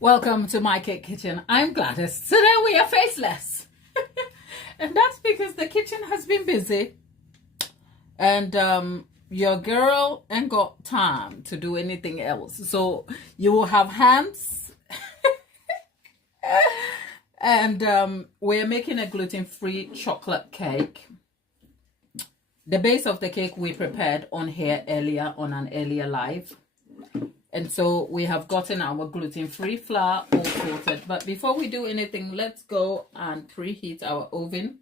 Welcome to my cake kitchen. I'm Gladys. Today we are faceless. And that's because the kitchen has been busy. And your girl ain't got time to do anything else. So you will have hands. And we're making a gluten-free chocolate cake. The base of the cake we prepared on here earlier on an earlier live. And so we have gotten our gluten-free flour all sorted. But before we do anything, let's go and preheat our oven.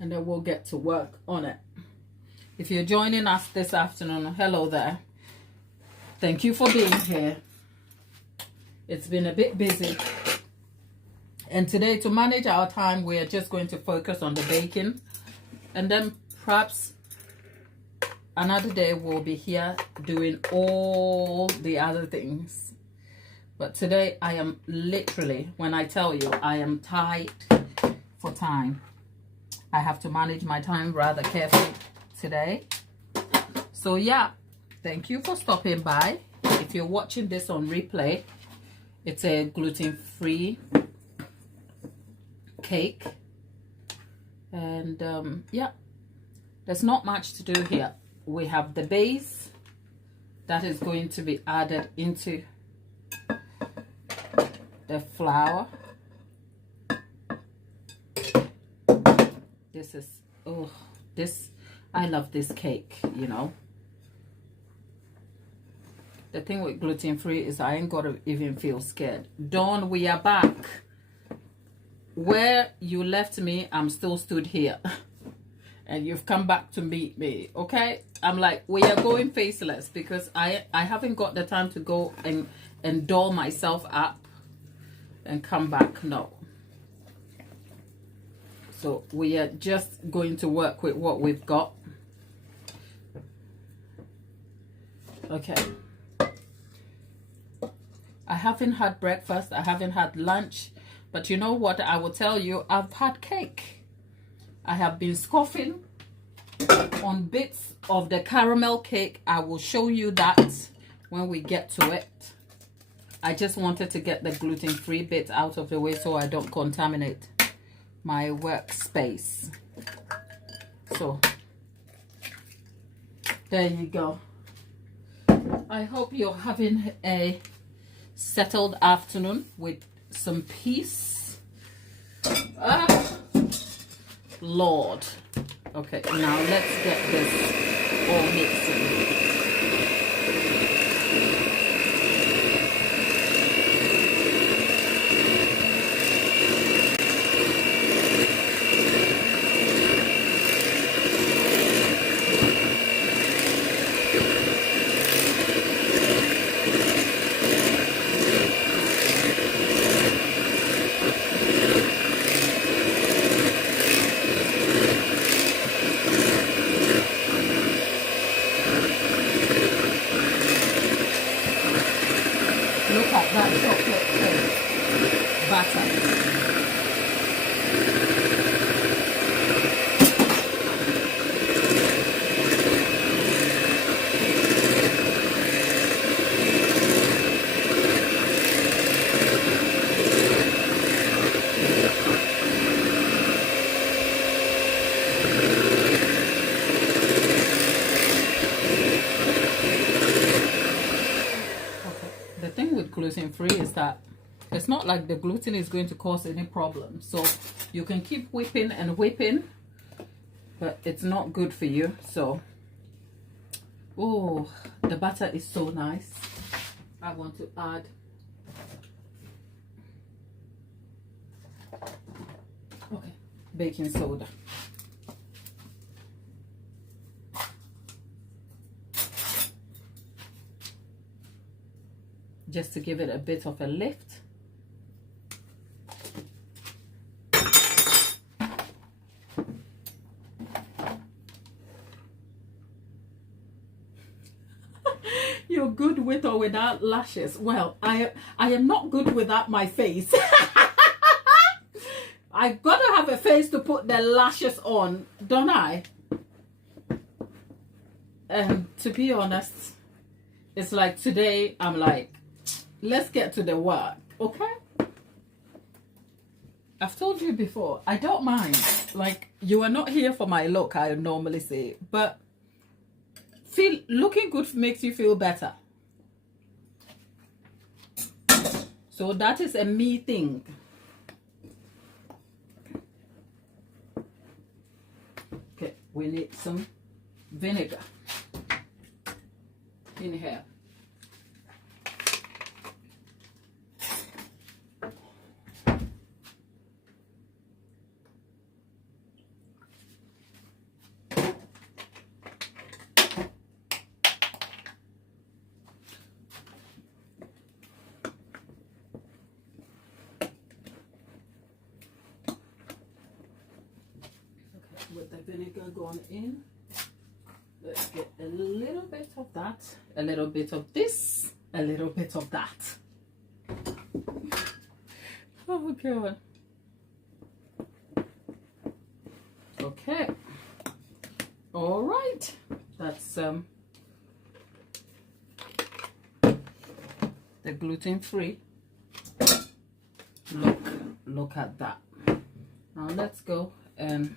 And then we'll get to work on it. If you're joining us this afternoon, hello there. Thank you for being here. It's been a bit busy. And today, to manage our time, we are just going to focus on the baking. And then perhaps another day we'll be here doing all the other things. But today I am literally, when I tell you, I am tight for time. I have to manage my time rather carefully today. So yeah, thank you for stopping by. If you're watching this on replay, it's a gluten-free cake. And yeah, there's not much to do here. We have the base that is going to be added into the flour. This is, oh, I love this cake, you know. The thing with gluten-free is I ain't got to even feel scared. Dawn, we are back. Where you left me, I'm still stood here. And you've come back to meet me, okay? I'm like, we are going faceless because I haven't got the time to go and doll myself up and come back. No. So we are just going to work with what we've got. Okay. I haven't had breakfast. I haven't had lunch. But you know what? I will tell you, I've had cake. I have been scoffing on bits of the caramel cake. I will show you that when we get to it. I just wanted to get the gluten-free bit out of the way so I don't contaminate my workspace. So, there you go. I hope you're having a settled afternoon with some peace. Lord. Okay, now let's get this all mixing. Look at that chocolate cake batter. The thing with gluten-free is that it's not like the gluten is going to cause any problem. So you can keep whipping and whipping, but it's not good for you. So, oh, the butter is so nice. I want to add baking soda. Just to give it a bit of a lift. You're good with or without lashes. Well, I am not good without my face. I've got to have a face to put the lashes on, don't I? To be honest, it's like today I'm like, let's get to the work, okay? I've told you before, I don't mind. Like, you are not here for my look, I normally say, but looking good makes you feel better. So that is a me thing. Okay, we need some vinegar in here. With the vinegar going in, let's get a little bit of that, a little bit of this, a little bit of that. Oh God. Okay. All right. That's the gluten-free. Look at that. Now let's go and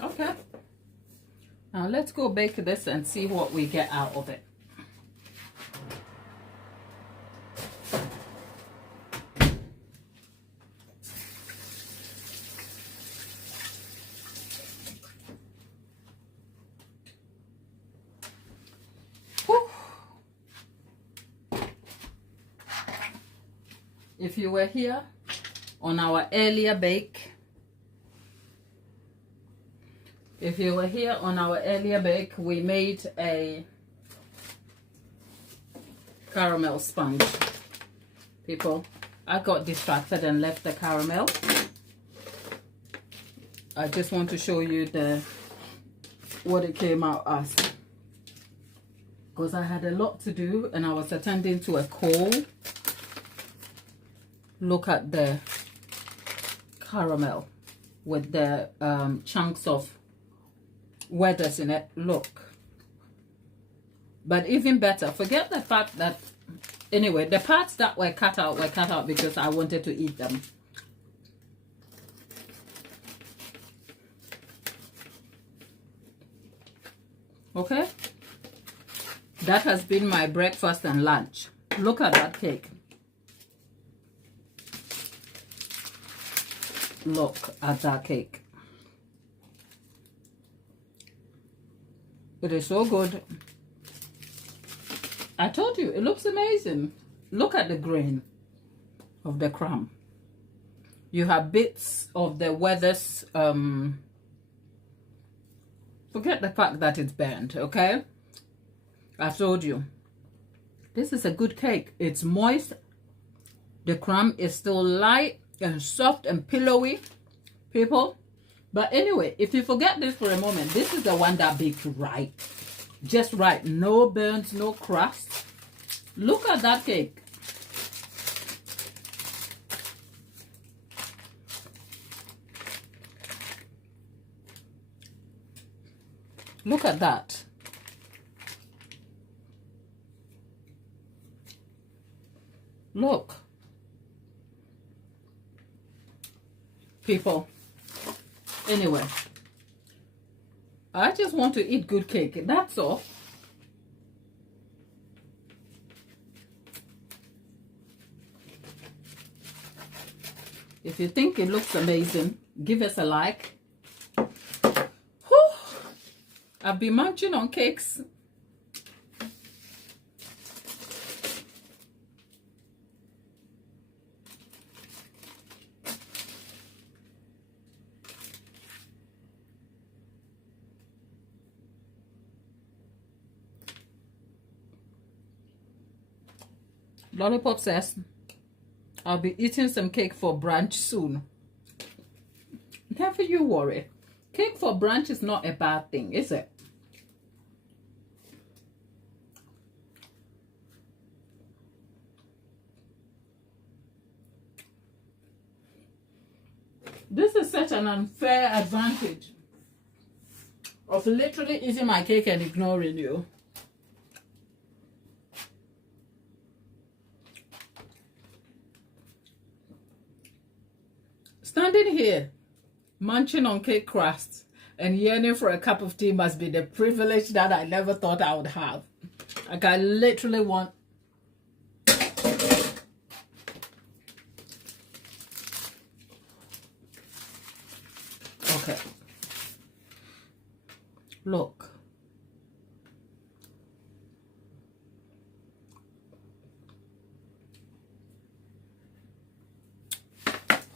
okay. Now let's go bake this and see what we get out of it. Whew. If you were here on our earlier bake, we made a caramel sponge. People, I got distracted and left the caramel. I just want to show you what it came out as, because I had a lot to do and I was attending to a call. Look at the caramel with the chunks of weathers in it. Look. But even better, forget the fact that, anyway, the parts that were cut out because I wanted to eat them. Okay, that has been my breakfast and lunch. Look at that cake. Look at that cake. It is so good. I told you, it looks amazing. Look at the grain of the crumb. You have bits of the weathers. Forget the fact that it's burnt, okay? I told you. This is a good cake. It's moist. The crumb is still light and soft and pillowy, people. But anyway, if you forget this for a moment, this is the one that baked right. Just right. No burns, no crust. Look at that cake. Look at that. Look. People. Anyway, I just want to eat good cake. That's all. If you think it looks amazing, give us a like. Whew. I've been munching on cakes. Lollipop says, I'll be eating some cake for brunch soon. Never you worry. Cake for brunch is not a bad thing, is it? This is such an unfair advantage of literally eating my cake and ignoring you. Standing here, munching on cake crusts and yearning for a cup of tea must be the privilege that I never thought I would have. Like, I literally want... Okay. Look.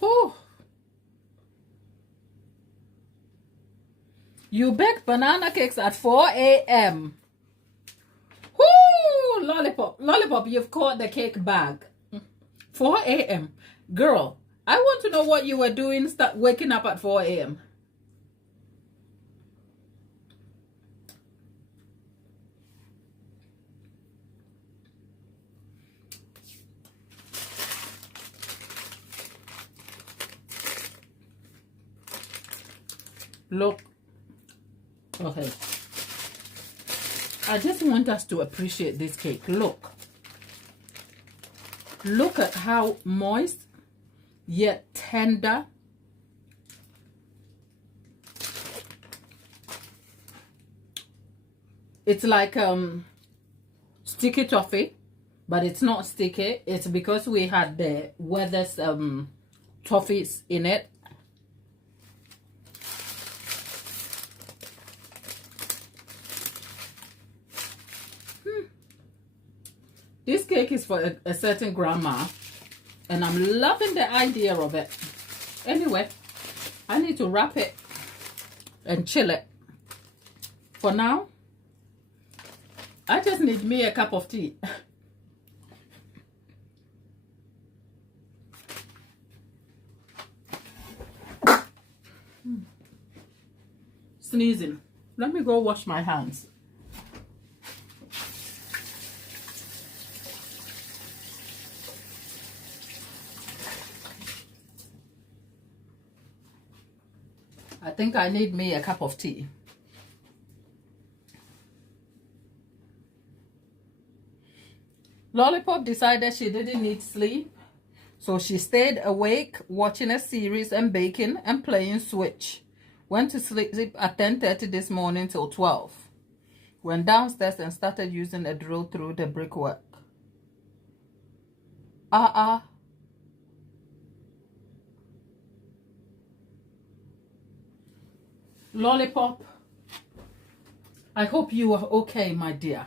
Oh. You bake banana cakes at 4 a.m. Whoo! Lollipop. Lollipop, you've caught the cake bag. 4 a.m. Girl, I want to know what you were doing waking up at 4 a.m. Look. Okay. I just want us to appreciate this cake. Look. Look at how moist yet tender. It's like sticky toffee, but it's not sticky. It's because we had the Weathers toffees in it. This cake is for a certain grandma, and I'm loving the idea of it. Anyway, I need to wrap it and chill it. For now, I just need me a cup of tea. Sneezing. Let me go wash my hands. I think I need me a cup of tea. Lollipop decided she didn't need sleep, so she stayed awake watching a series and baking and playing Switch. Went to sleep at 10:30 this morning till 12. Went downstairs and started using a drill through the brickwork. Lollipop, I hope you are okay, my dear.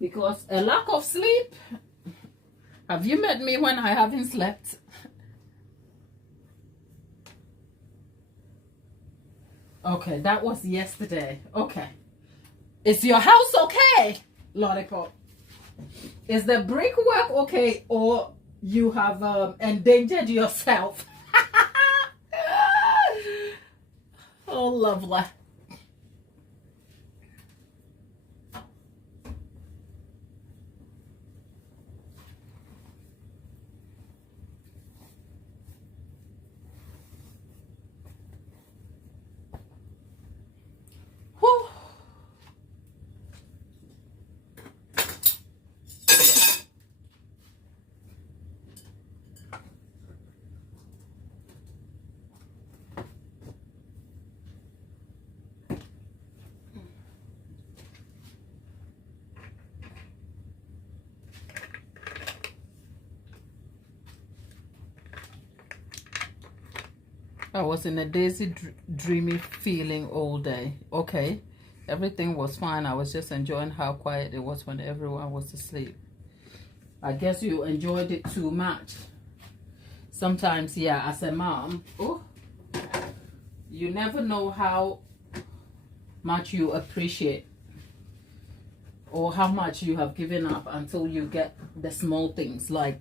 Because a lack of sleep, have you met me when I haven't slept? Okay, that was yesterday. Okay. Is your house okay, Lollipop? Is the brickwork okay, or you have endangered yourself? Oh, lovely. Whew. I was in a daisy dreamy feeling all day. Okay, everything was fine. I was just enjoying how quiet it was when everyone was asleep. I guess you enjoyed it too much. Sometimes, yeah, as a mom, you never know how much you appreciate or how much you have given up until you get the small things. Like,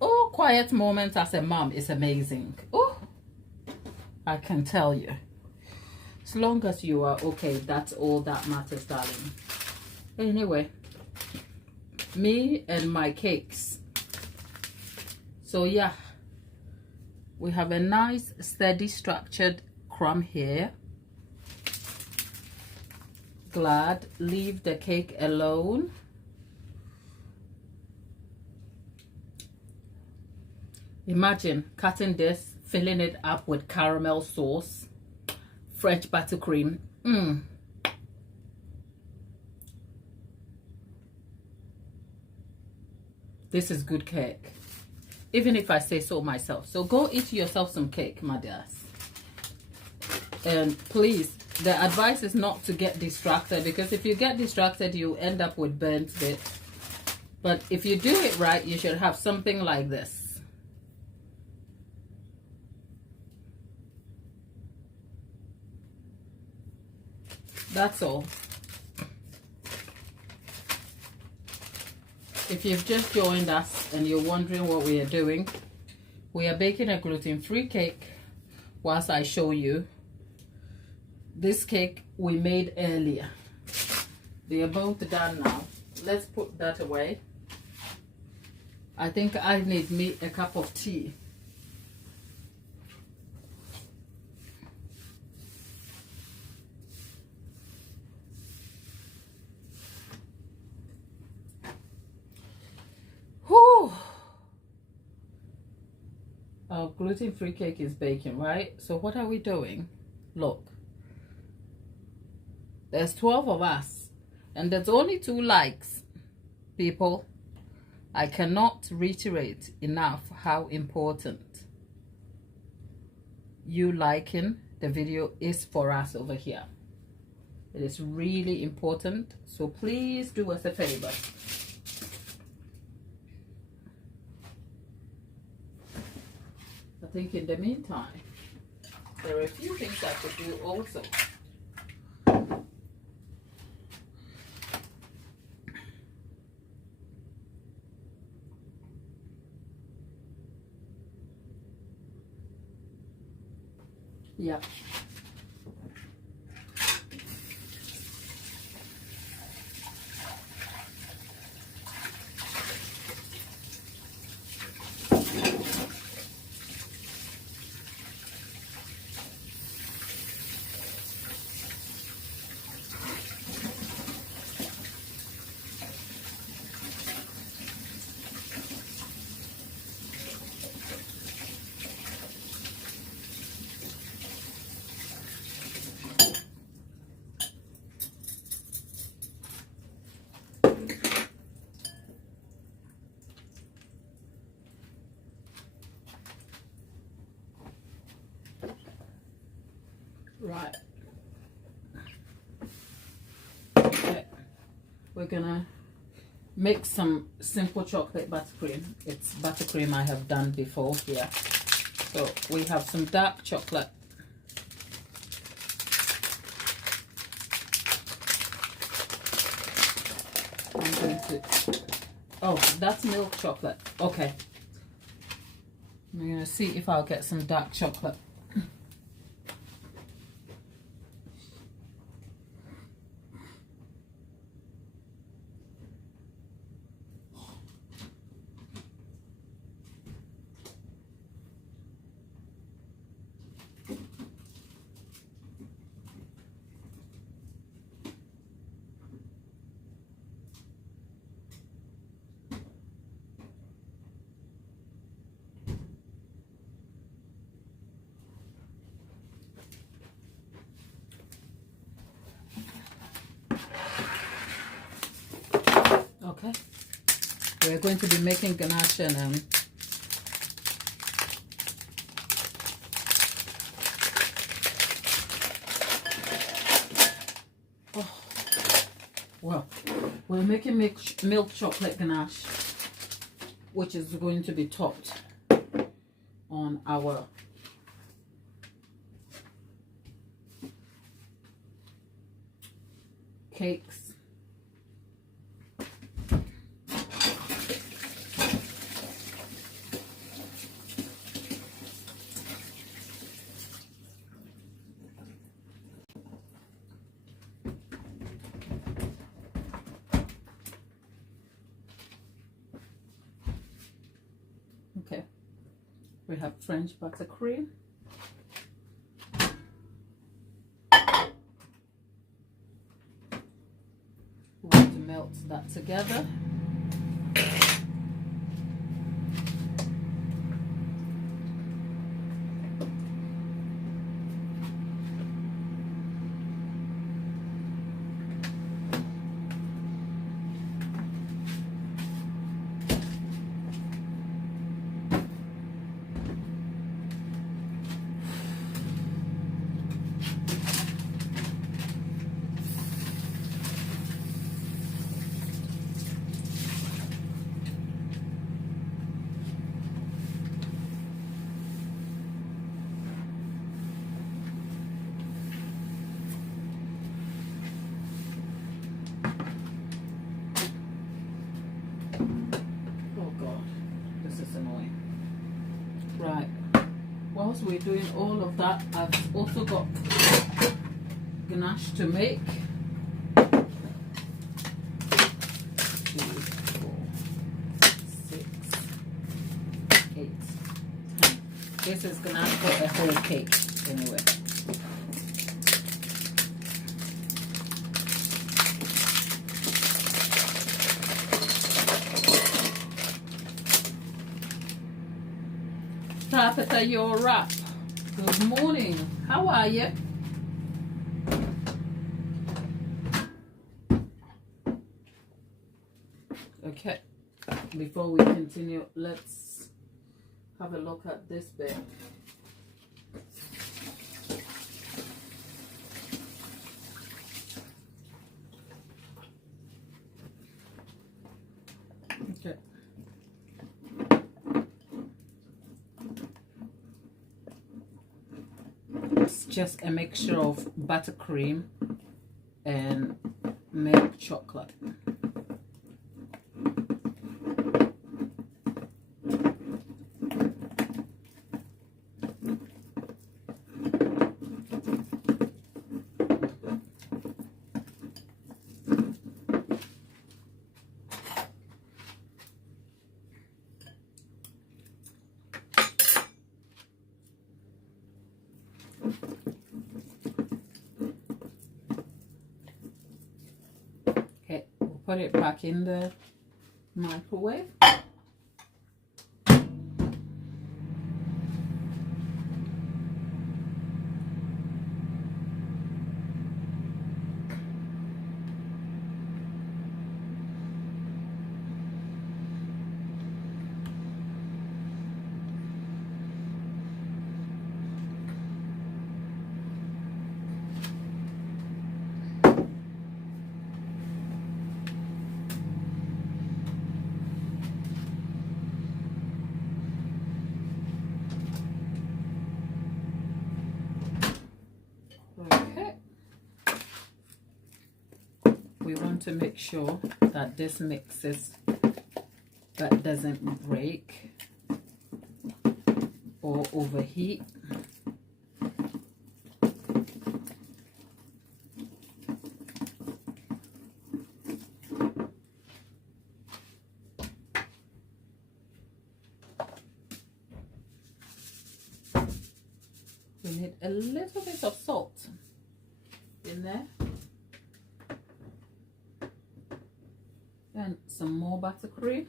oh, quiet moments as a mom is amazing. Oh, I can tell you. As long as you are okay, that's all that matters, darling. Anyway, me and my cakes. So yeah, we have a nice, steady, structured crumb here. Glad, leave the cake alone. Imagine cutting this, filling it up with caramel sauce, French buttercream. This is good cake, even if I say so myself. So go eat yourself some cake, my dears. And please, the advice is not to get distracted, because if you get distracted, you end up with burnt bits. But if you do it right, you should have something like this. That's all. If you've just joined us and you're wondering what we are doing, we are baking a gluten-free cake whilst I show you. This cake we made earlier. They are both done now. Let's put that away. I think I need me a cup of tea. Whew. Our gluten-free cake is baking, right? So what are we doing? Look. There's 12 of us, and there's only 2 likes, people. I cannot reiterate enough how important you liking the video is for us over here. It is really important, so please do us a favor. I think in the meantime, there are a few things I could do also. Yeah. Right. Okay. We're gonna make some simple chocolate buttercream. It's buttercream I have done before here. So we have some dark chocolate. I'm going to, oh, that's milk chocolate. Okay. I'm gonna see if I'll get some dark chocolate. Okay, we're going to be making ganache and oh, well, we're making milk chocolate ganache, which is going to be topped on our cakes. We have French buttercream. We want to melt that together. Right, whilst we're doing all of that, I've also got ganache to make. 2, 4, 6, 8, 10. This is ganache for a whole cake anyway. Tabitha, you're up. Good morning. How are you? Okay. Before we continue, let's have a look at this bit. Okay. It's just a mixture of buttercream and milk chocolate. Okay, we'll put it back in the microwave. Okay. We want to make sure that this mixes, that doesn't break or overheat. We need a little bit of salt in there and some more buttercream.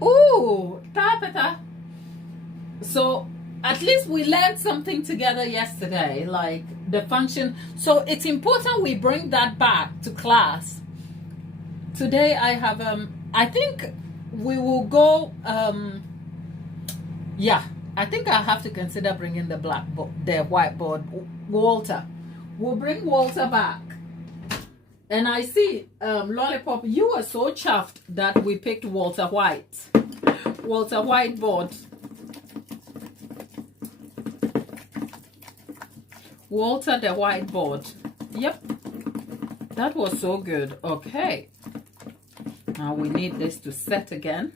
Ooh, Tabitha. So at least we learned something together yesterday, like the function. So it's important we bring that back to class. Today I have I think we will go yeah, I think I have to consider bringing the the whiteboard. Walter, we'll bring Walter back. And I see Lollipop, you were so chuffed that we picked Walter White Whiteboard. Walter the whiteboard. Yep, that was so good. Okay, now we need this to set again.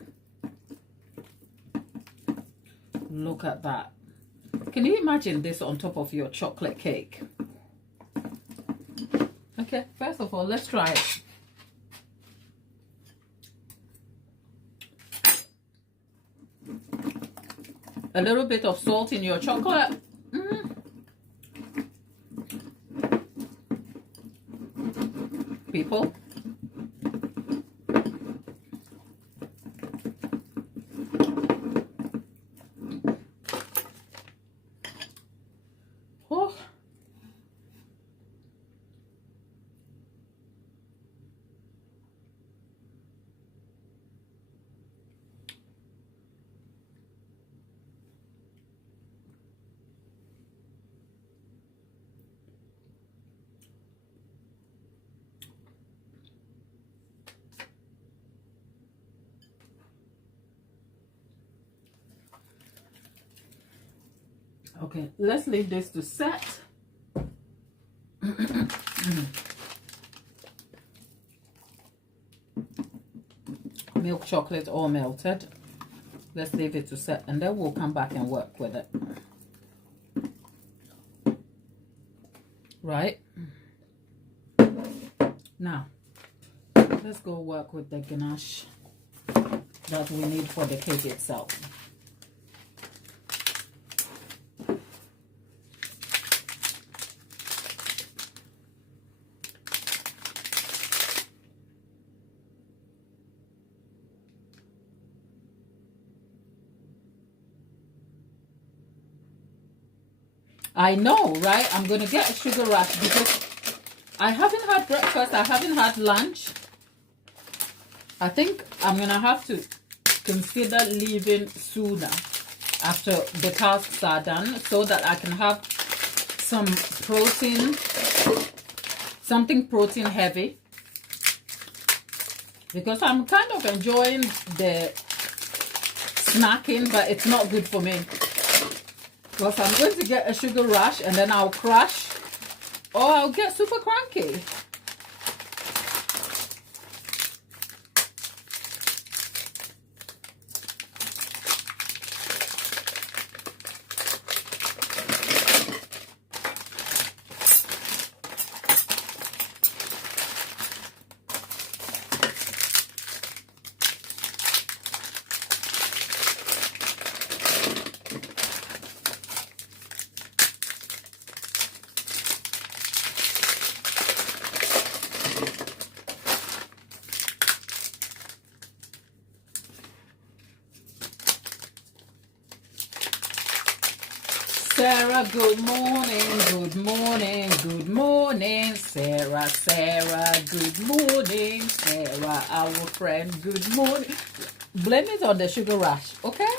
Look at that. Can you imagine this on top of your chocolate cake? Okay, first of all, let's try it. A little bit of salt in your chocolate. People. Oh. Okay, let's leave this to set. Milk chocolate all melted. Let's leave it to set and then we'll come back and work with it. Right? Now, let's go work with the ganache that we need for the cake itself. I know, right? I'm going to get a sugar rush because I haven't had breakfast. I haven't had lunch. I think I'm going to have to consider leaving sooner after the tasks are done so that I can have some protein, something protein heavy. Because I'm kind of enjoying the snacking, but it's not good for me. Because I'm going to get a sugar rush and then I'll crash or I'll get super cranky. Sarah, good morning, good morning, good morning. Sarah, Sarah, good morning. Sarah, our friend, good morning. Blame it on the sugar rush, okay?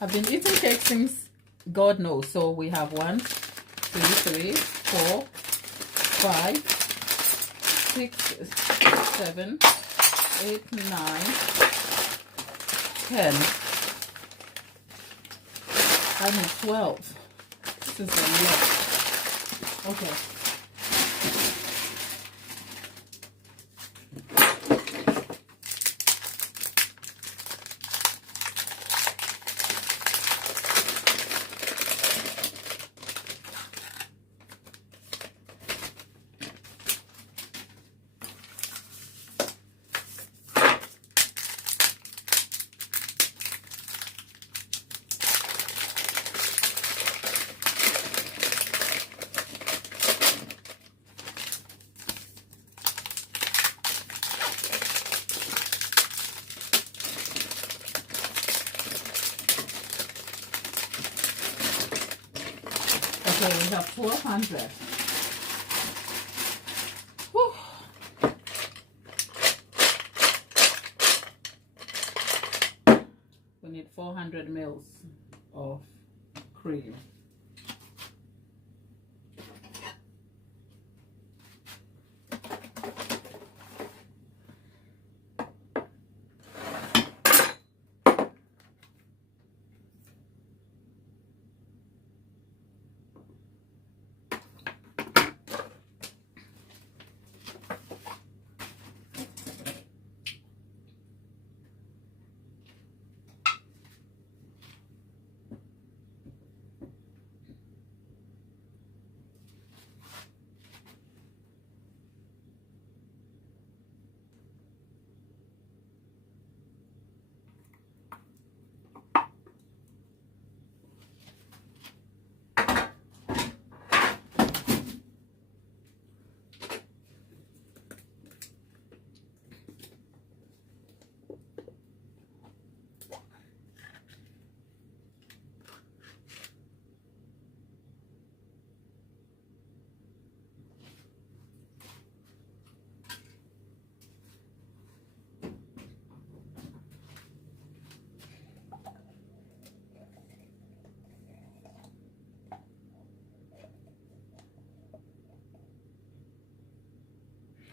I've been eating cake since God knows. So we have 1, 2, 3, 4, 5, 6, 7, 8, 9, 10. I need 12. This is a lot. Okay. Okay, we have 1,200. Whew. We need 400 mils of cream.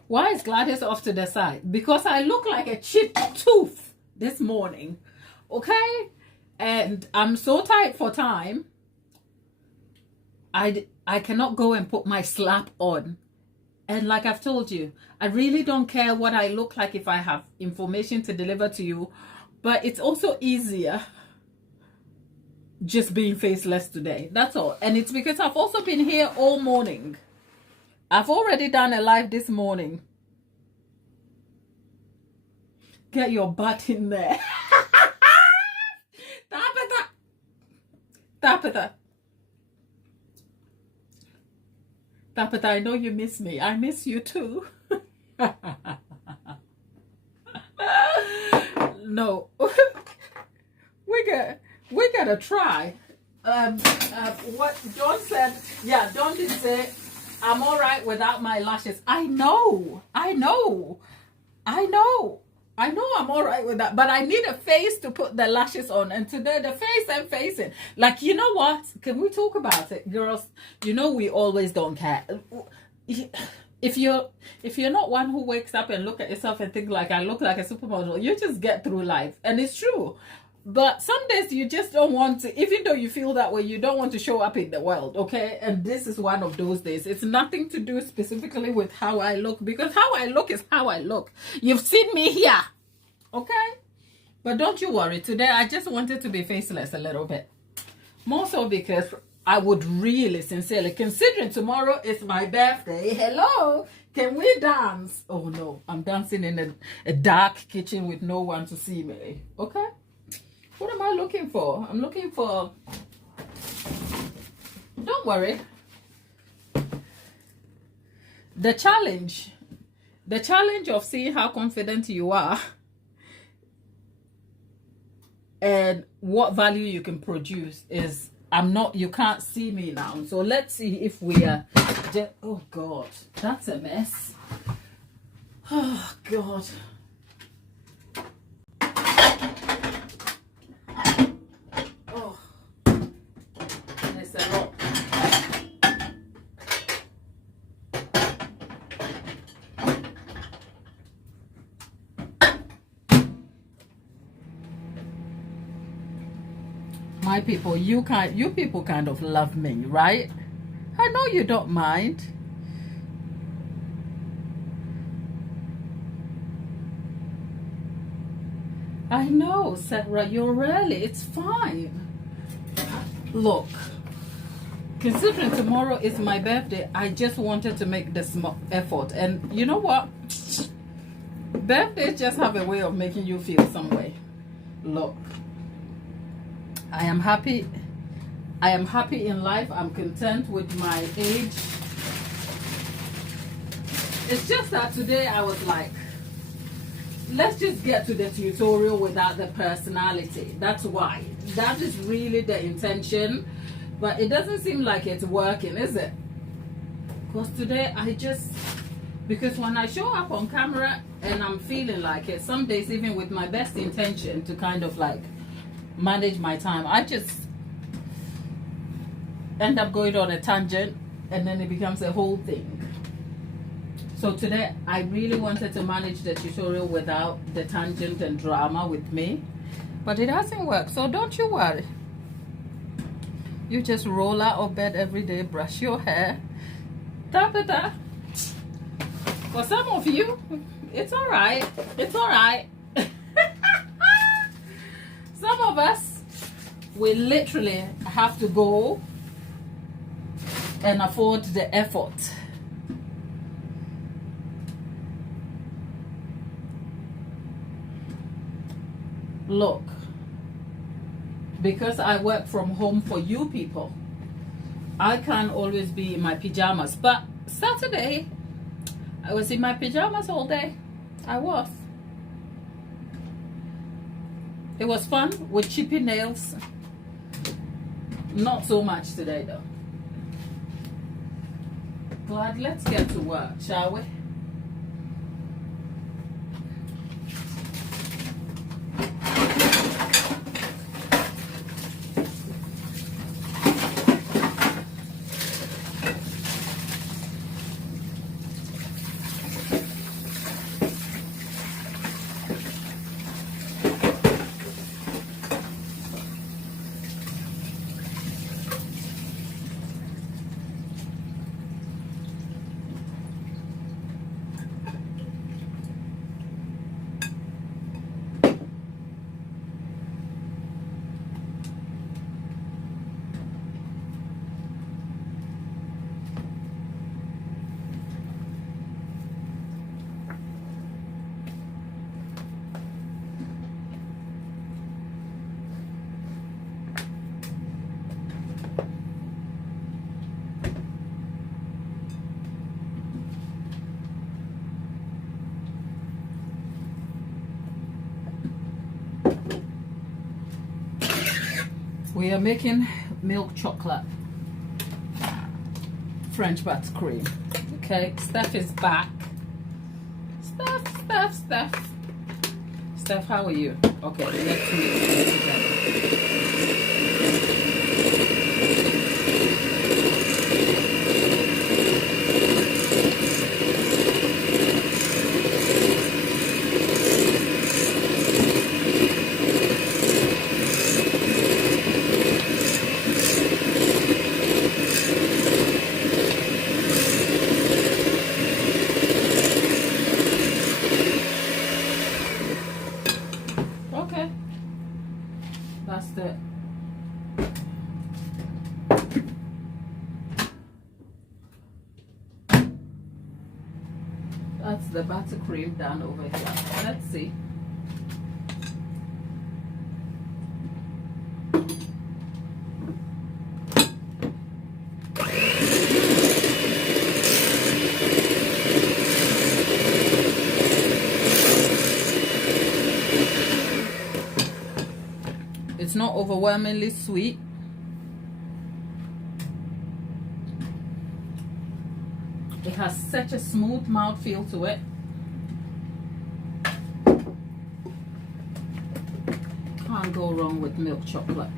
Why is Gladys off to the side? Because I look like a chipped tooth this morning. Okay? And I'm so tight for time. I cannot go and put my slap on. And like I've told you, I really don't care what I look like if I have information to deliver to you. But it's also easier just being faceless today. That's all. And it's because I've also been here all morning. I've already done a live this morning. Get your butt in there. Tabitha. Tabitha. Tabitha, I know you miss me. I miss you too. No. we gotta try. What John said, yeah, John did say, I'm all right without my lashes. I know I'm all right with that, but I need a face to put the lashes on. And today the face I'm facing, like, you know what, can we talk about it, girls? You know, we always don't care. If you're not one who wakes up and look at yourself and think like, I look like a supermodel, you just get through life. And it's true. But some days you just don't want to, even though you feel that way, you don't want to show up in the world, okay? And this is one of those days. It's nothing to do specifically with how I look, because how I look is how I look. You've seen me here, okay? But don't you worry. Today, I just wanted to be faceless a little bit. More so because I would really, sincerely, considering tomorrow is my birthday, hello, can we dance? Oh, no, I'm dancing in a dark kitchen with no one to see me, okay? What am I looking for? I'm looking for... Don't worry. The challenge of seeing how confident you are and what value you can produce is, you can't see me now. So let's see if we are... Oh, God, that's a mess. Oh, God. My people, you people kind of love me, right? I know you don't mind. I know, Sarah, you're really, it's fine. Look, considering tomorrow is my birthday, I just wanted to make the small effort. And you know what? Birthdays just have a way of making you feel some way. Look. I am happy in life. I'm content with my age. It's just that today I was like, let's just get to the tutorial without the personality. That's why. That is really the intention. But it doesn't seem like it's working, is it? Because today because when I show up on camera and I'm feeling like it, some days even with my best intention to kind of like manage my time, I just end up going on a tangent and then it becomes a whole thing. So today I really wanted to manage the tutorial without the tangent and drama with me, but it hasn't worked. So don't you worry. You just roll out of bed every day, brush your hair. Ta-ta-ta. For some of you, it's all right. It's all right. Some of us, we literally have to go and afford the effort. Look, because I work from home for you people, I can't always be in my pajamas. But Saturday, I was in my pajamas all day. I was. It was fun with chippy nails. Not so much today though. Glad, let's get to work, shall we? We are making milk chocolate French buttercream. Okay, Steph is back. Steph, how are you? Okay, let's mix it together. Okay, that's the buttercream done over here. Let's see. It's not overwhelmingly sweet. It has such a smooth mouthfeel to it. Can't go wrong with milk chocolate.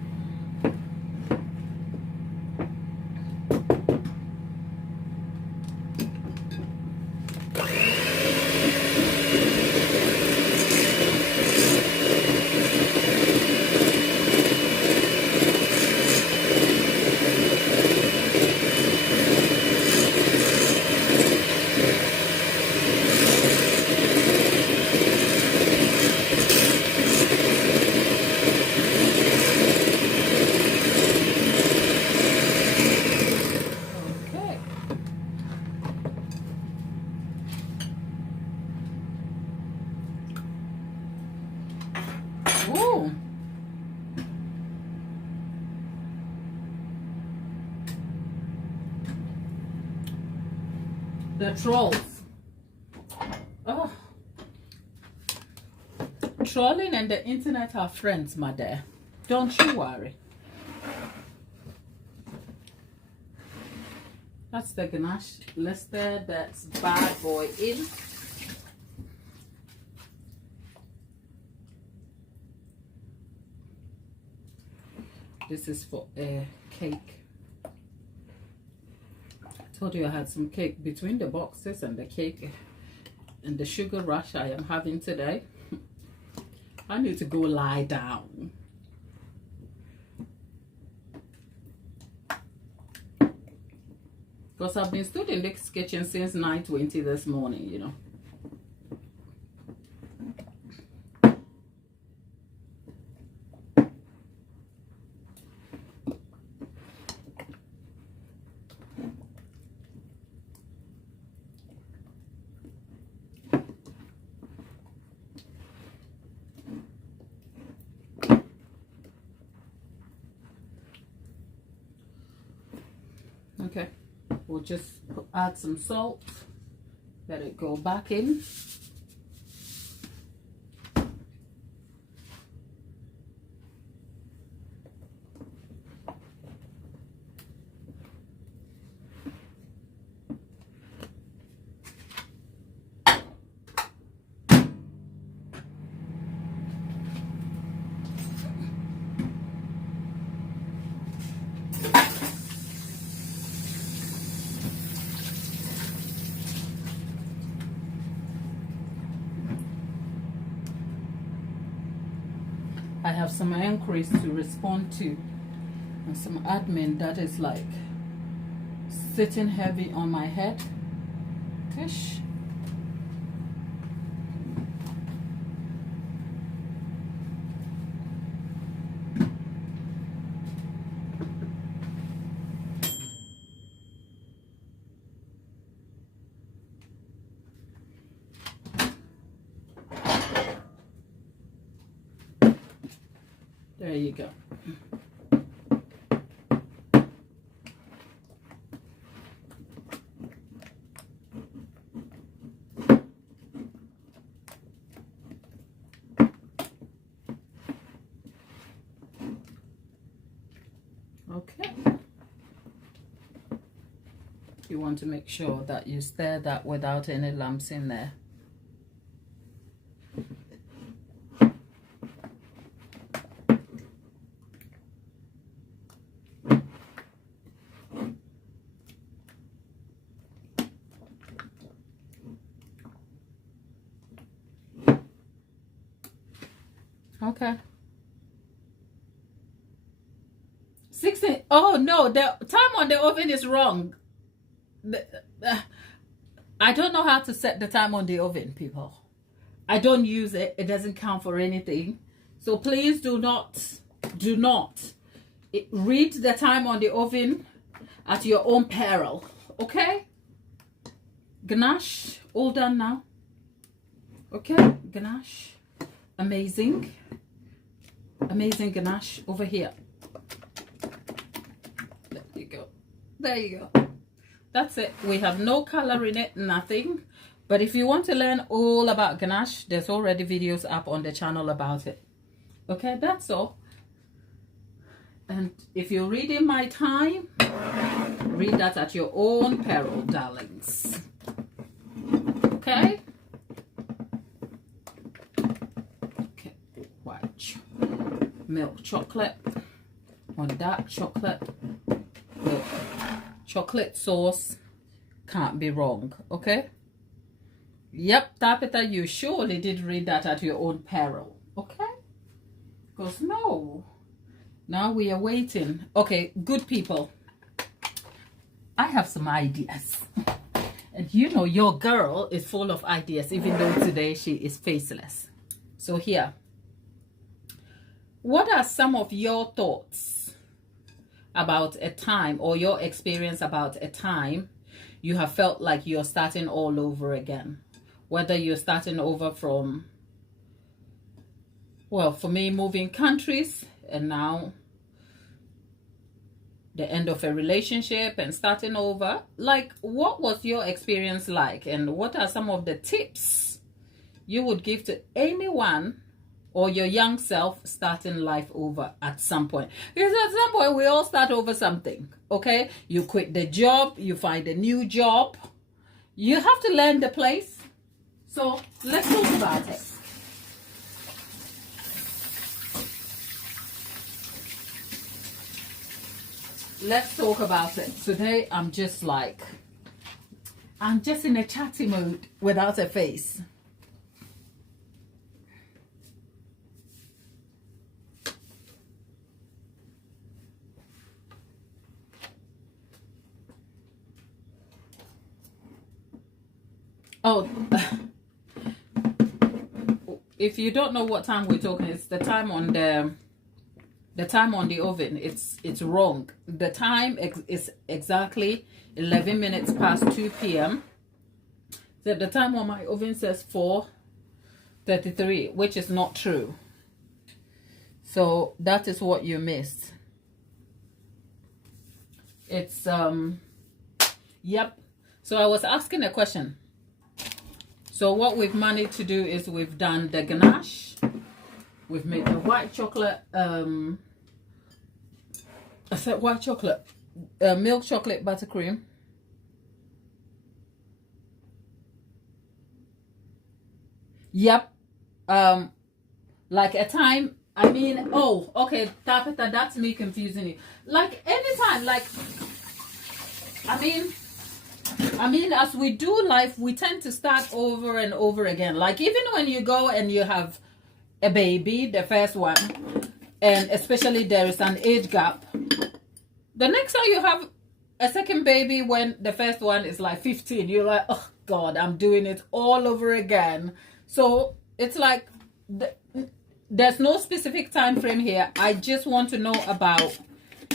Ooh. The trolls. Oh. Trolling and the internet are friends, my dear. Don't you worry. That's the Ganache. Let's stir that bad boy in. This is for a cake. I told you I had some cake between the boxes and the cake and the sugar rush I am having today. I need to go lie down. Because I've been stood in this kitchen since 9:20 this morning, you know. Okay, we'll just add some salt, let it go back in. I have some inquiries to respond to and some admin that is like sitting heavy on my head. Gosh. There you go. Okay. You want to make sure that you stir that without any lumps in there. Okay. 16. Oh no, the time on the oven is wrong. I don't know how to set the time on the oven, people. I don't use it. It doesn't count for anything. So please do not read the time on the oven at your own peril. Okay? Ganache, all done now. Okay, ganache. Amazing. Amazing ganache over here. There you go. There you go. That's it. We have no color in it, nothing. But if you want to learn all about ganache, there's already videos up on the channel about it. Okay, that's all. And if you're reading my time, read that at your own peril, darlings. Okay? Okay, white milk chocolate on dark chocolate. Milk chocolate sauce can't be wrong. Okay? Yep, Tapita, you surely did read that at your own peril. Okay? Because no. Now we are waiting. Okay, good people. I have some ideas. And you know your girl is full of ideas, even though today she is faceless. So here. What are some of your thoughts about a time, or your experience about a time you have felt like you're starting all over again? Whether you're starting over from, well, for me, moving countries, and now the end of a relationship and starting over. Like, what was your experience like? And what are some of the tips you would give to anyone or your young self starting life over at some point? Because at some point, we all start over something, okay? You quit the job, you find a new job. You have to learn the place. So let's talk about it. Let's talk about it. Today, I'm just in a chatty mood without a face. Oh, if you don't know what time we're talking, it's the time on the oven. It's wrong. The time is exactly 11 minutes past 2 p.m. So the time on my oven says 4:33, which is not true. So that is what you missed. It's yep. So I was asking a question. So what we've managed to do is we've done the ganache. We've made the white chocolate, I said white chocolate, milk chocolate buttercream. Yep. Like a time, I mean, oh, okay, Tapita, that's me confusing you. Like anytime, like, I mean, as we do life, we tend to start over and over again. Like even when you go and you have a baby, the first one, and especially there is an age gap, the next time you have a second baby when the first one is like 15, you're like, oh God, I'm doing it all over again. So it's like there's no specific time frame here. I just want to know about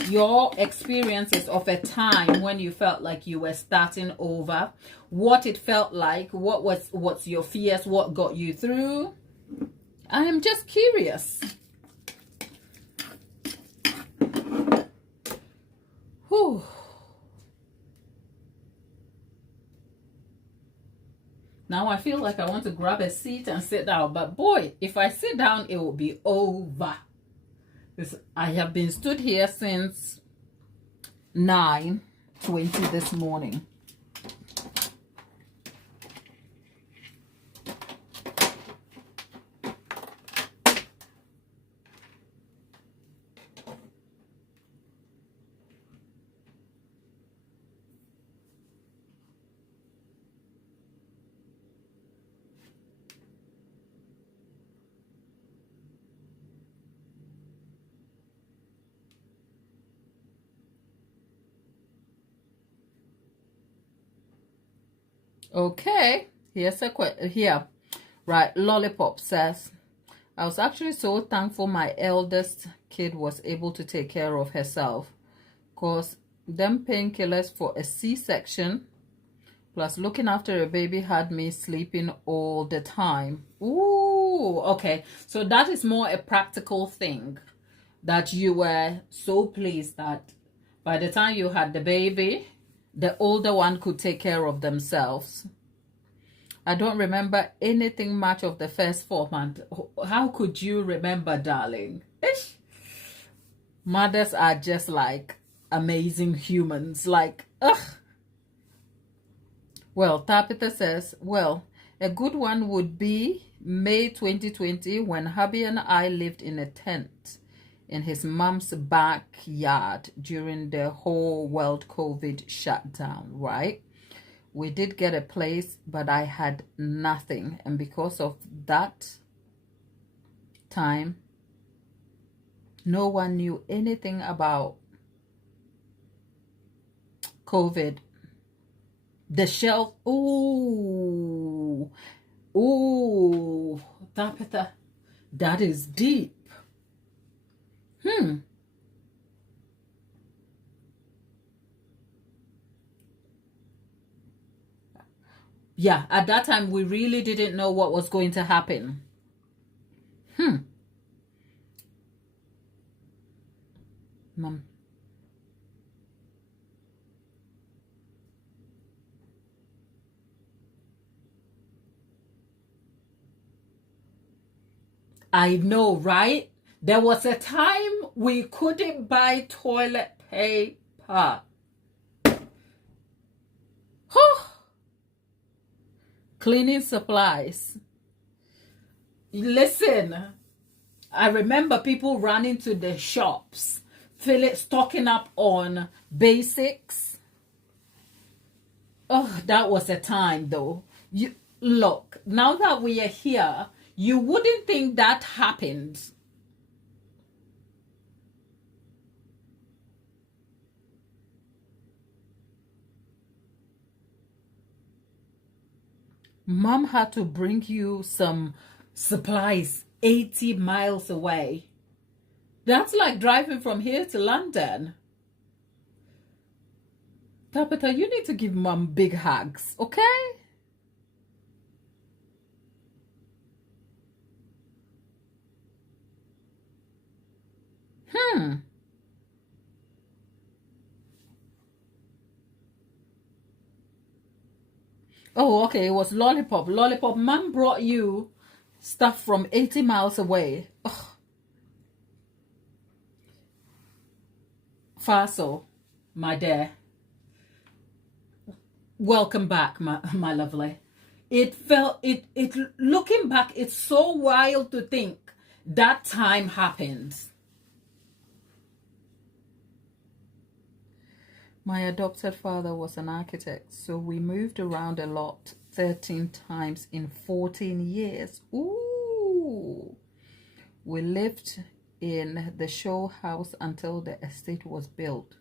your experiences of a time when you felt like you were starting over, what it felt like, what's your fears, what got you through. I am just curious. Whew. Now I feel like I want to grab a seat and sit down, but boy, if I sit down, it will be over. I have been stood here since 9:20 this morning. Okay, here's a question here. Right, Lollipop says, I was actually so thankful my eldest kid was able to take care of herself, because them painkillers for a C-section plus looking after a baby had me sleeping all the time. Ooh, okay. So that is more a practical thing, that you were so pleased that by the time you had the baby, the older one could take care of themselves. I don't remember anything much of the first 4 months. How could you remember, darling? Ish. Mothers are just like amazing humans. Like, ugh. Well, Tabitha says, well, a good one would be May 2020 when hubby and I lived in a tent in his mom's backyard during the whole world COVID shutdown, right? We did get a place, but I had nothing. And because of that time, no one knew anything about COVID. The shelf, ooh, that is deep. Yeah, at that time, we really didn't know what was going to happen. Mom. I know, right? There was a time we couldn't buy toilet paper. Cleaning supplies. Listen, I remember people running to the shops, stocking up on basics. Oh, that was a time though. You look, now that we are here, you wouldn't think that happened. Mom had to bring you some supplies 80 miles away. That's like driving from here to London. Tabitha, you need to give Mom big hugs, okay? Oh, okay, it was Lollipop. Lollipop, Mom brought you stuff from 80 miles away. Ugh. Faso, my dear. Welcome back, my lovely. It looking back, it's so wild to think that time happened. My adopted father was an architect, so we moved around a lot, 13 times in 14 years. Ooh. We lived in the show house until the estate was built.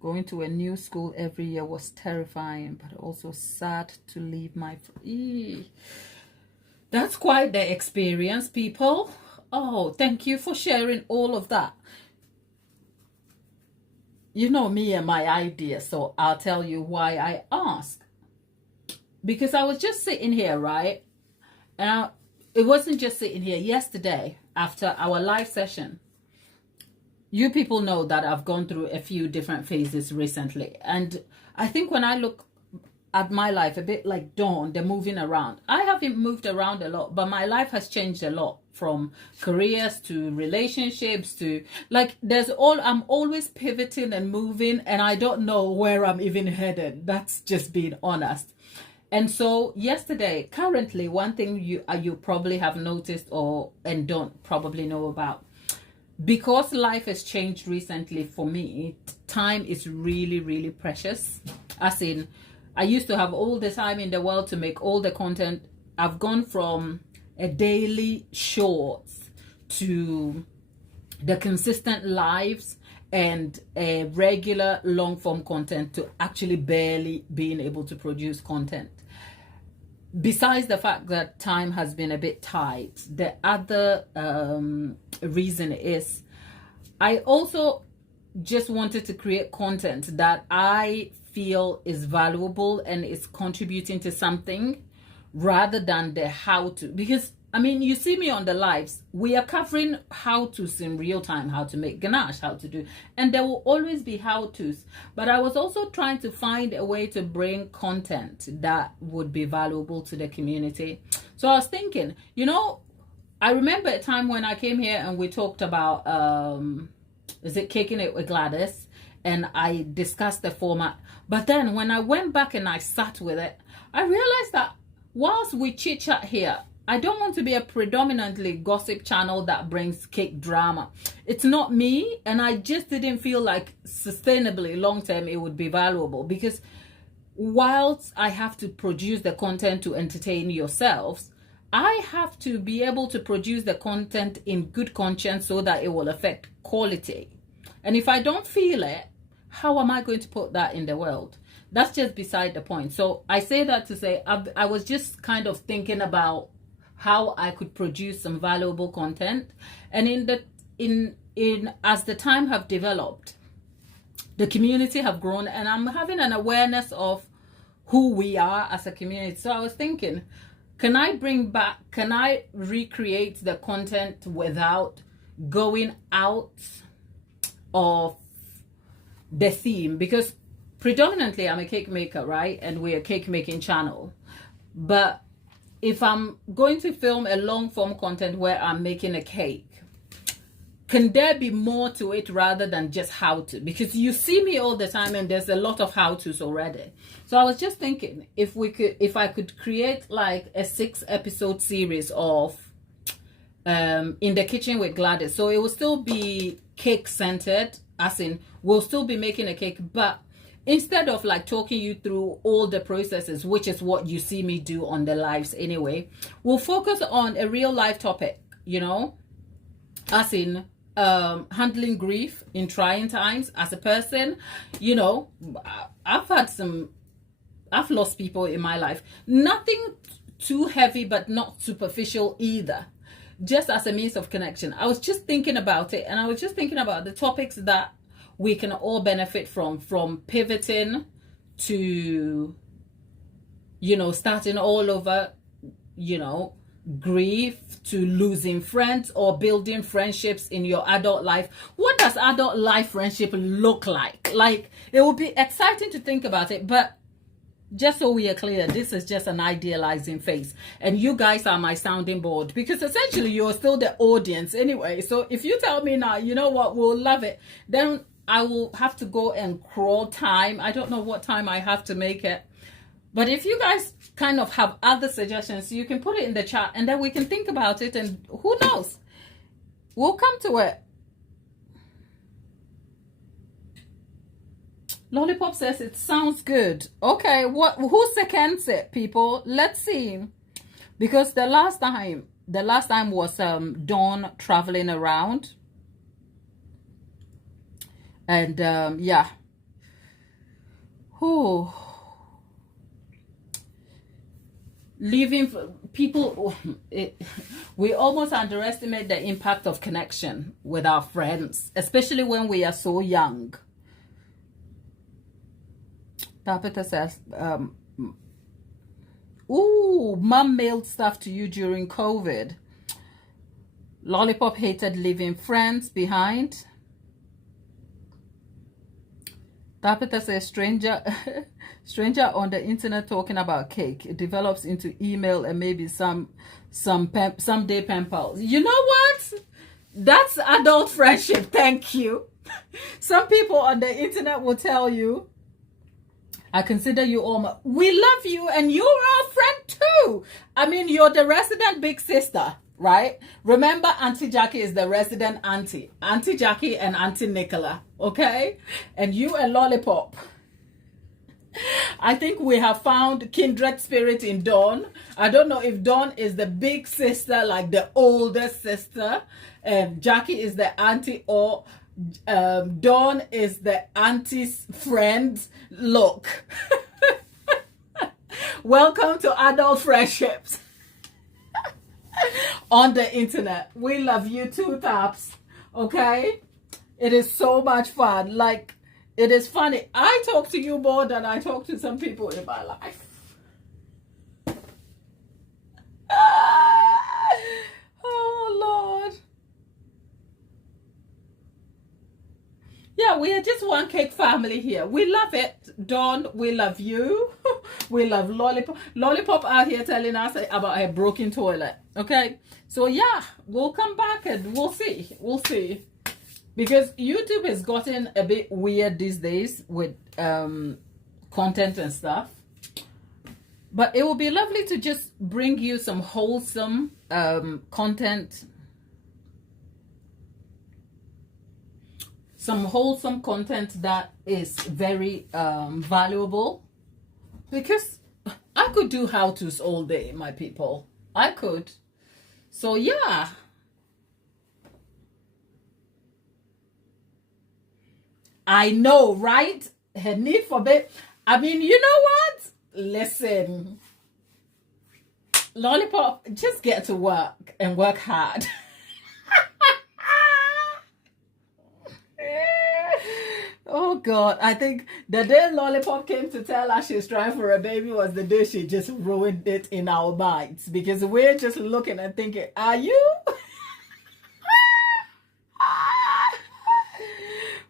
Going to a new school every year was terrifying, but also sad to leave my... That's quite the experience, people. Oh, thank you for sharing all of that. You know me and my idea, so I'll tell you why I asked. Because I was just sitting here, right? And it wasn't just sitting here. Yesterday, after our live session, you people know that I've gone through a few different phases recently. And I think when I look at my life, a bit like Dawn, the moving around, I haven't moved around a lot, but my life has changed a lot from careers to relationships to like I'm always pivoting and moving, and I don't know where I'm even headed. That's just being honest. And so yesterday, currently, one thing you probably have noticed and don't probably know about, because life has changed recently for me, time is really, really precious. As in, I used to have all the time in the world to make all the content. I've gone from a daily shorts to the consistent lives and a regular long form content to actually barely being able to produce content. Besides the fact that time has been a bit tight, the other reason is I also just wanted to create content that I feel is valuable and is contributing to something, rather than the how to. Because I mean, you see me on the lives, we are covering how-tos in real time, how to make ganache, how to do, and there will always be how-tos. But I was also trying to find a way to bring content that would be valuable to the community. So I was thinking, I remember a time when I came here and we talked about, is it Kicking It with Gladys? And I discussed the format. But then when I went back and I sat with it, I realized that whilst we chit-chat here, I don't want to be a predominantly gossip channel that brings cake drama. It's not me, and I just didn't feel like sustainably long-term it would be valuable, because whilst I have to produce the content to entertain yourselves, I have to be able to produce the content in good conscience so that it will affect quality. And if I don't feel it, how am I going to put that in the world? That's just beside the point. So I say that to say I was just kind of thinking about how I could produce some valuable content. And in as the time have developed, the community have grown, and I'm having an awareness of who we are as a community. So I was thinking, can I recreate the content without going out of the theme? Because predominantly I'm a cake maker, right? And we're a cake making channel. But if I'm going to film a long form content where I'm making a cake, can there be more to it rather than just how to? Because you see me all the time and there's a lot of how to's already. So I was just thinking if I could create like a 6-episode series of In the Kitchen with Gladys. So it will still be cake centered, as in we'll still be making a cake, but instead of like talking you through all the processes, which is what you see me do on the lives anyway, we'll focus on a real life topic, as in handling grief in trying times as a person. I've lost people in my life. Nothing too heavy, but not superficial either. Just as a means of connection. I was just thinking about it, and I was just thinking about the topics that we can all benefit from pivoting to, starting all over, grief, to losing friends or building friendships in your adult life. What does adult life friendship look like? Like, it would be exciting to think about it, but just so we are clear, this is just an idealizing phase, and you guys are my sounding board, because essentially you're still the audience anyway. So if you tell me now, you know what, we'll love it, then I will have to go and crawl time. I don't know what time I have to make it. But if you guys kind of have other suggestions, you can put it in the chat, and then we can think about it, and who knows, we'll come to it. Lollipop says it sounds good. Okay, who seconds it, people? Let's see. Because the last time was Dawn traveling around. And yeah. Who leaving people, we almost underestimate the impact of connection with our friends, especially when we are so young. Tapita says, ooh, mom mailed stuff to you during COVID. Lollipop hated leaving friends behind. Tapita says stranger on the internet talking about cake. It develops into email and maybe someday pen pals. You know what? That's adult friendship. Thank you. Some people on the internet will tell you, I consider you all we love you and you're our friend too. I mean, you're the resident big sister, right? Remember, Auntie Jackie is the resident auntie. Auntie Jackie and Auntie Nicola, okay? And you and Lollipop. I think we have found kindred spirit in Dawn. I don't know if Dawn is the big sister, like the older sister, and Jackie is the auntie, or Dawn is the auntie's friend. Look. Welcome to adult friendships on the internet. We love you too, Taps. Okay? It is so much fun. Like, it is funny. I talk to you more than I talk to some people in my life. Oh, Lord. Yeah, we are just one cake family here. We love it. Dawn, we love you. We love Lollipop. Lollipop out here telling us about her broken toilet. Okay? So, yeah, we'll come back and we'll see. We'll see. Because YouTube has gotten a bit weird these days with content and stuff. But it would be lovely to just bring you some wholesome content. Some wholesome content that is very valuable. Because I could do how-tos all day, my people. I could. So, yeah. I know, right? Her need for babe. I mean, you know what? Listen. Lollipop, just get to work and work hard. Oh God, I think the day Lollipop came to tell us she's trying for a baby was the day she just ruined it in our minds. Because we're just looking and thinking, are you?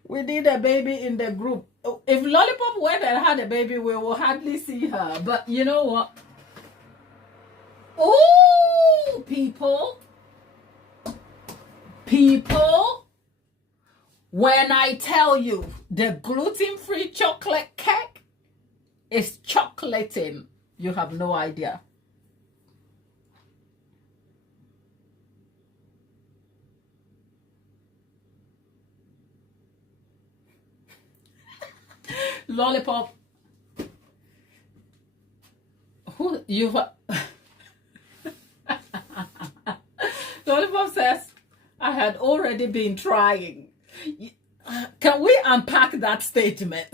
We need a baby in the group. If Lollipop went and had a baby, we will hardly see her. But you know what? Oh, people. When I tell you the gluten-free chocolate cake is chocolating, you have no idea. Lollipop, who you? Lollipop says, I had already been trying. Can we unpack that statement?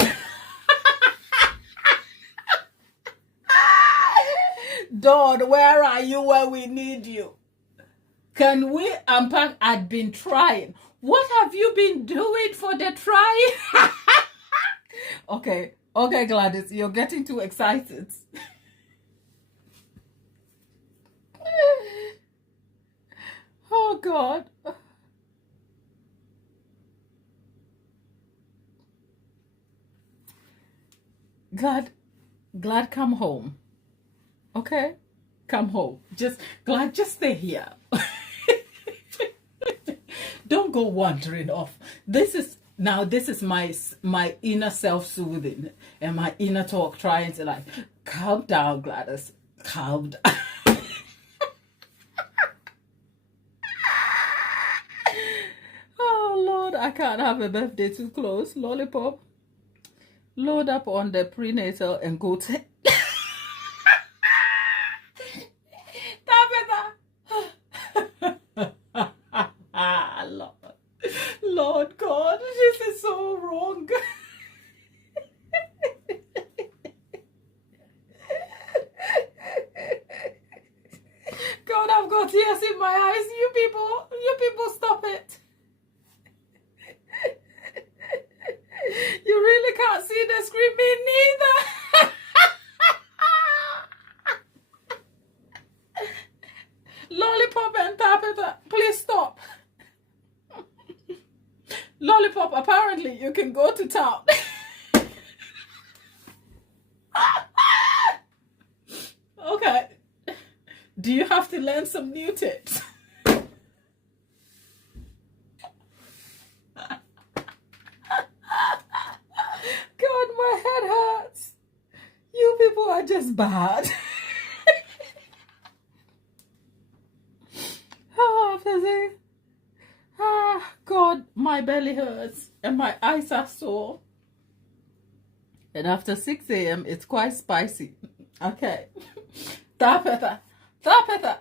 Dawn, where are you when we need you? Can we unpack? I'd been trying. What have you been doing for the trying? Okay, Gladys, you're getting too excited. Oh, God. Glad, come home. Okay? Come home. Just stay here. Don't go wandering off. This is my inner self-soothing and my inner talk trying to like, calm down, Gladys. Calm down. Oh, Lord, I can't have a birthday too close. Lollipop, load up on the prenatal and go to... Lord God, this is so wrong. God, I've got tears in my eyes. You people stop it. You really can't see the screen, me neither. Lollipop and Tabitha, please stop. Lollipop, apparently you can go to town. Do you have to learn some new tips? God, my head hurts. You people are just bad. Oh, Fizzy. Ah, God, my belly hurts and my eyes are sore. And after 6 a.m., it's quite spicy. Okay. Tapeta. Tapeta.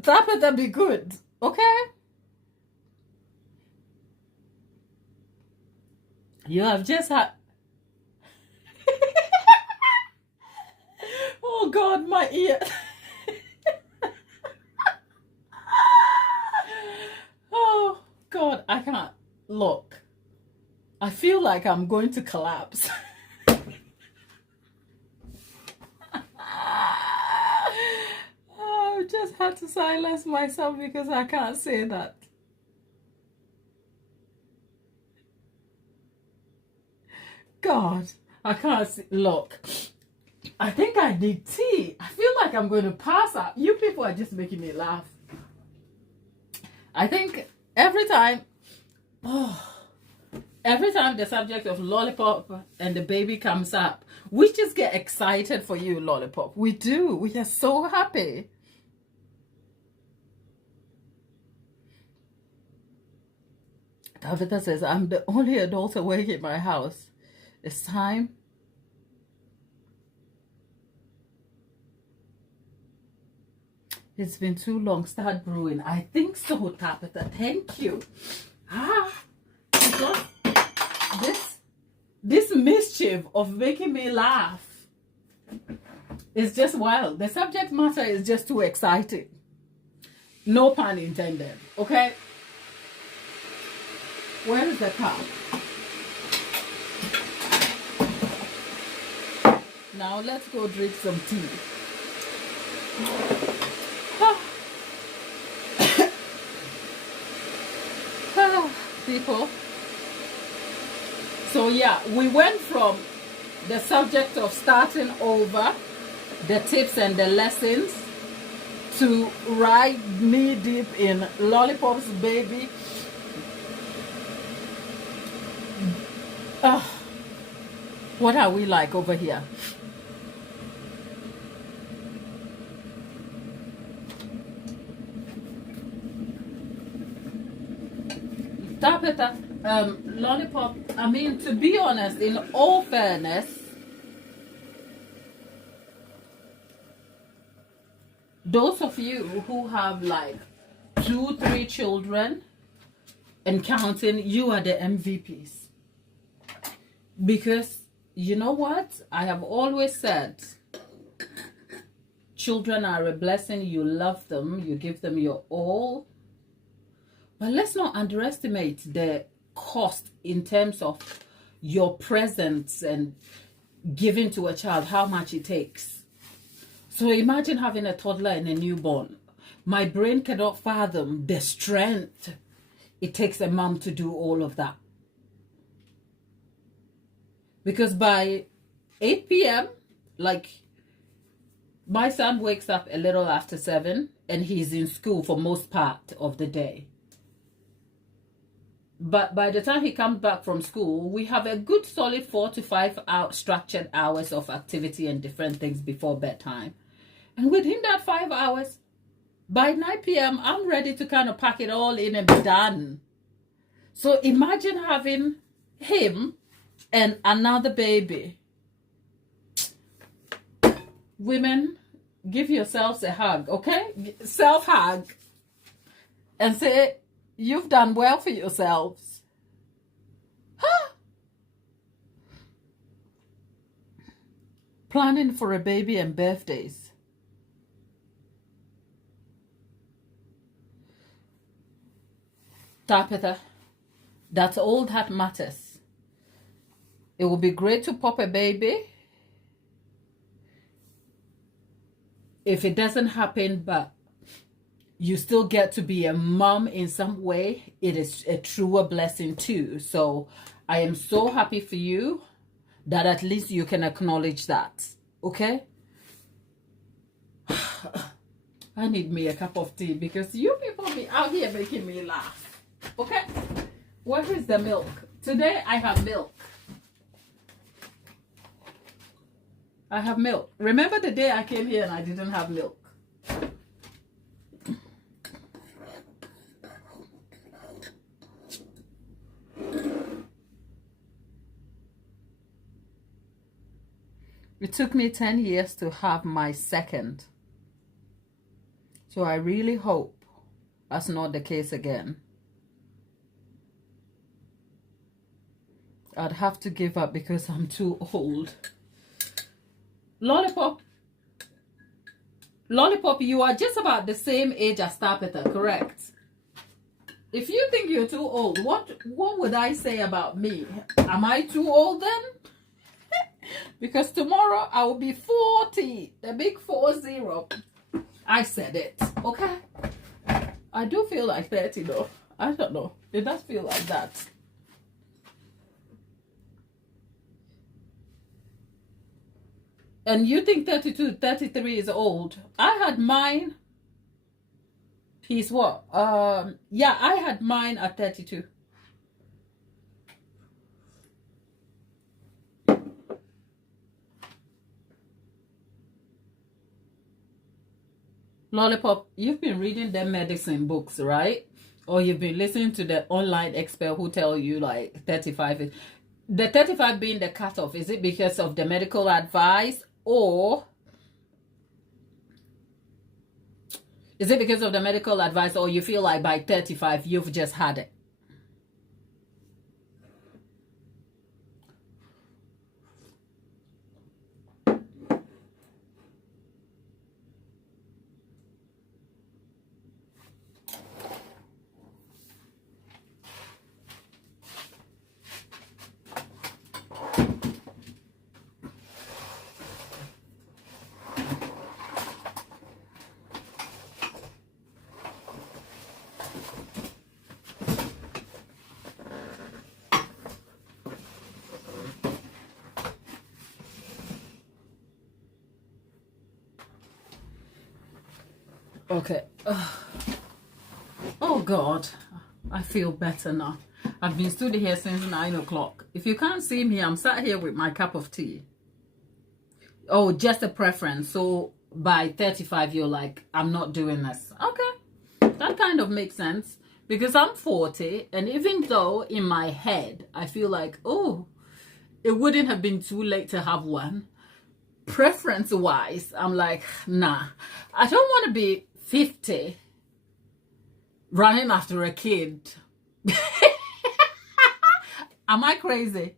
Tapeta be good. Okay? You have just had... Oh, God, my ear. Oh, God, I can't. Look. I feel like I'm going to collapse. I just had to silence myself because I can't say that. God, I can't see. Look, I think I need tea. I feel like I'm going to pass out. You people are just making me laugh. I think every time the subject of lollipop and the baby comes up, we just get excited for you, lollipop. We do. We are so happy. Tabitha says, I'm the only adult awake in my house. It's time. It's been too long. Start brewing. I think so, Tabitha. Thank you. Because this mischief of making me laugh is just wild. The subject matter is just too exciting. No pun intended. Okay? Where is the cup? Now let's go drink some tea. People. So yeah, we went from the subject of starting over, the tips and the lessons, to right knee deep in Lollipop's baby. What are we like over here? Tapeta, Lollipop, I mean, to be honest, in all fairness, those of you who have like 2-3 children and counting, you are the MVPs. Because you know what? I have always said, children are a blessing. You love them. You give them your all. But let's not underestimate the cost in terms of your presence and giving to a child, how much it takes. So imagine having a toddler and a newborn. My brain cannot fathom the strength it takes a mom to do all of that. Because by 8 p.m., like, my son wakes up a little after 7 and he's in school for most part of the day. But by the time he comes back from school, we have a good solid 4 to 5 structured hours of activity and different things before bedtime. And within that 5 hours, by 9 p.m., I'm ready to kind of pack it all in and be done. So imagine having him and another baby. Women, give yourselves a hug, okay? Self-hug. And say, you've done well for yourselves. Planning for a baby and birthdays. Tapeta, that's all that matters. It will be great to pop a baby. If it doesn't happen, but you still get to be a mom in some way, it is a truer blessing too. So I am so happy for you that at least you can acknowledge that. Okay? I need me a cup of tea because you people be out here making me laugh. Okay? Where is the milk? Today I have milk. I have milk. Remember the day I came here and I didn't have milk? It took me 10 years to have my second. So I really hope that's not the case again. I'd have to give up because I'm too old. Lollipop, you are just about the same age as Tapita, correct? If you think you're too old, what would I say about me? Am I too old then? Because tomorrow I will be 40, the big 40. I said it, okay? I do feel like 30 though. I don't know. It does feel like that. And you think 32, 33 is old. I had mine. He's what? Yeah, I had mine at 32. Lollipop, you've been reading the medicine books, right? Or you've been listening to the online expert who tell you like 35 is... The 35 being the cutoff, is it because of the medical advice? Or is it because of the medical advice, or you feel like by 35 you've just had it? Okay. Oh God, I feel better now. I've been stood here since 9 o'clock. If you can't see me, I'm sat here with my cup of tea. Oh, just a preference. So by 35, you're like, I'm not doing this. Okay, that kind of makes sense. Because I'm 40, and even though in my head, I feel like, oh, it wouldn't have been too late to have one. Preference-wise, I'm like, nah. I don't want to be 50 running after a kid. Am I crazy?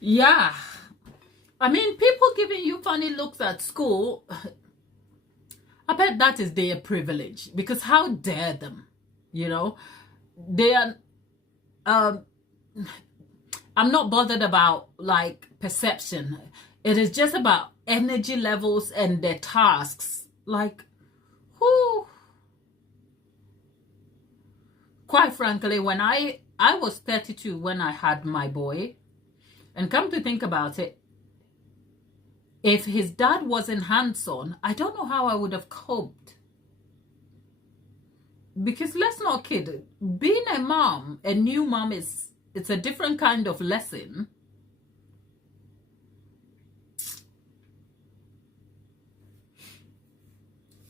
Yeah. I mean, people giving you funny looks at school, I bet that is their privilege. Because how dare them? You know? They are... I'm not bothered about, like, perception. It is just about energy levels and their tasks. Like, who? Quite frankly, when I was 32 when I had my boy. And come to think about it, if his dad wasn't hands-on, I don't know how I would have coped. Because let's not kid, being a mom, a new mom, it's a different kind of lesson.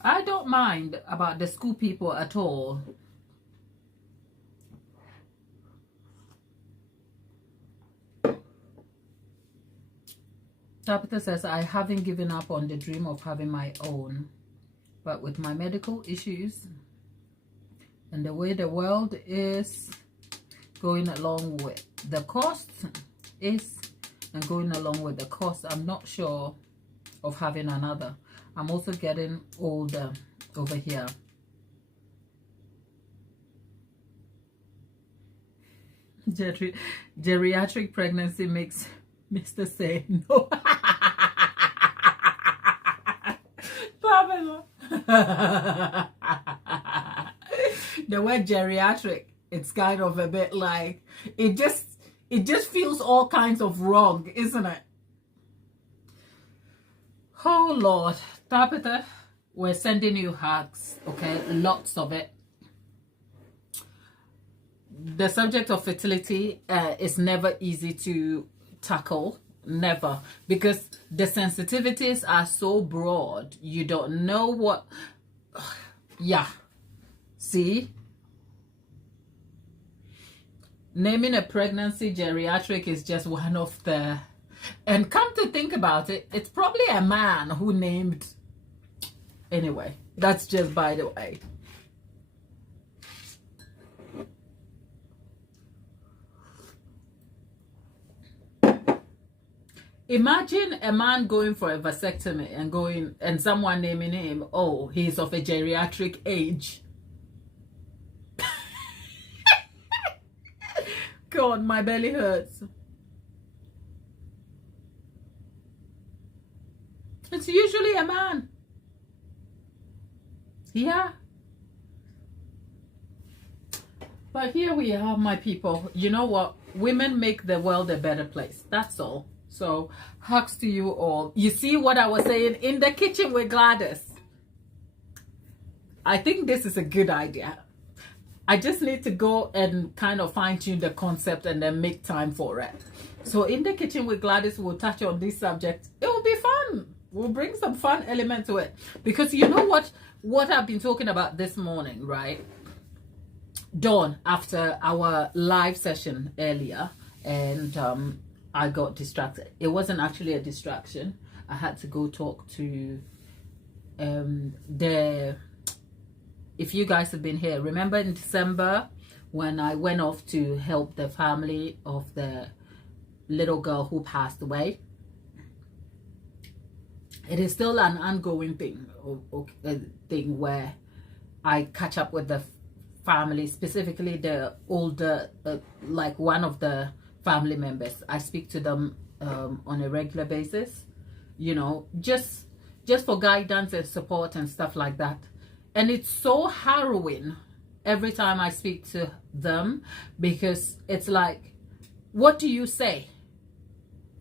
I don't mind about the school people at all. Tabitha says, I haven't given up on the dream of having my own. But with my medical issues and the way the world is going along with the cost and going along with the cost, I'm not sure of having another. I'm also getting older. over here. Geriatric pregnancy makes Mr. say no. The word geriatric, it's kind of a bit like it just feels all kinds of wrong, isn't it? Oh Lord, Tabitha, we're sending you hugs, okay? Lots of it. The subject of fertility is never easy to tackle, never, because the sensitivities are so broad. You don't know what. Yeah, see, naming a pregnancy geriatric is just one of the, and come to think about it, it's probably a man who named. Anyway, that's just by the way. Imagine a man going for a vasectomy and someone naming him, oh, he's of a geriatric age. God, my belly hurts. It's usually a man. Yeah. But here we are, my people. You know what? Women make the world a better place. That's all. So, hugs to you all. You see what I was saying? In the kitchen with Gladys. I think this is a good idea. I just need to go and kind of fine-tune the concept and then make time for it. So, in the kitchen with Gladys, we'll touch on this subject. It will be fun. We'll bring some fun element to it. Because you know what I've been talking about this morning, right? Dawn, after our live session earlier, and I got distracted. It wasn't actually a distraction. I had to go talk to if you guys have been here, remember in December when I went off to help the family of the little girl who passed away? It is still an ongoing thing where I catch up with the family, specifically the older, like one of the family members. I speak to them on a regular basis, you know, just for guidance and support and stuff like that. And it's so harrowing every time I speak to them, because it's like, what do you say?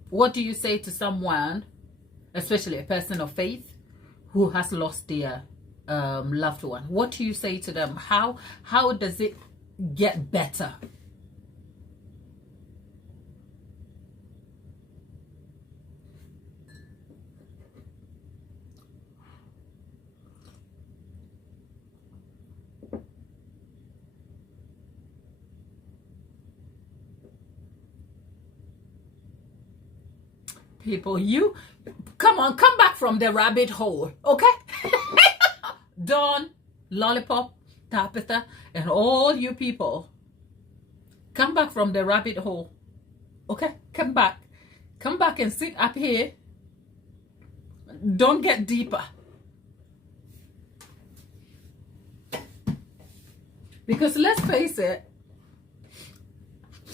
What do you say to someone, especially a person of faith, who has lost their loved one? What do you say to them? How does it get better? People, you come back from the rabbit hole, okay? Dawn, Lollipop, Tabitha, and all you people, come back from the rabbit hole, okay? Come back and sit up here. Don't get deeper, because let's face it,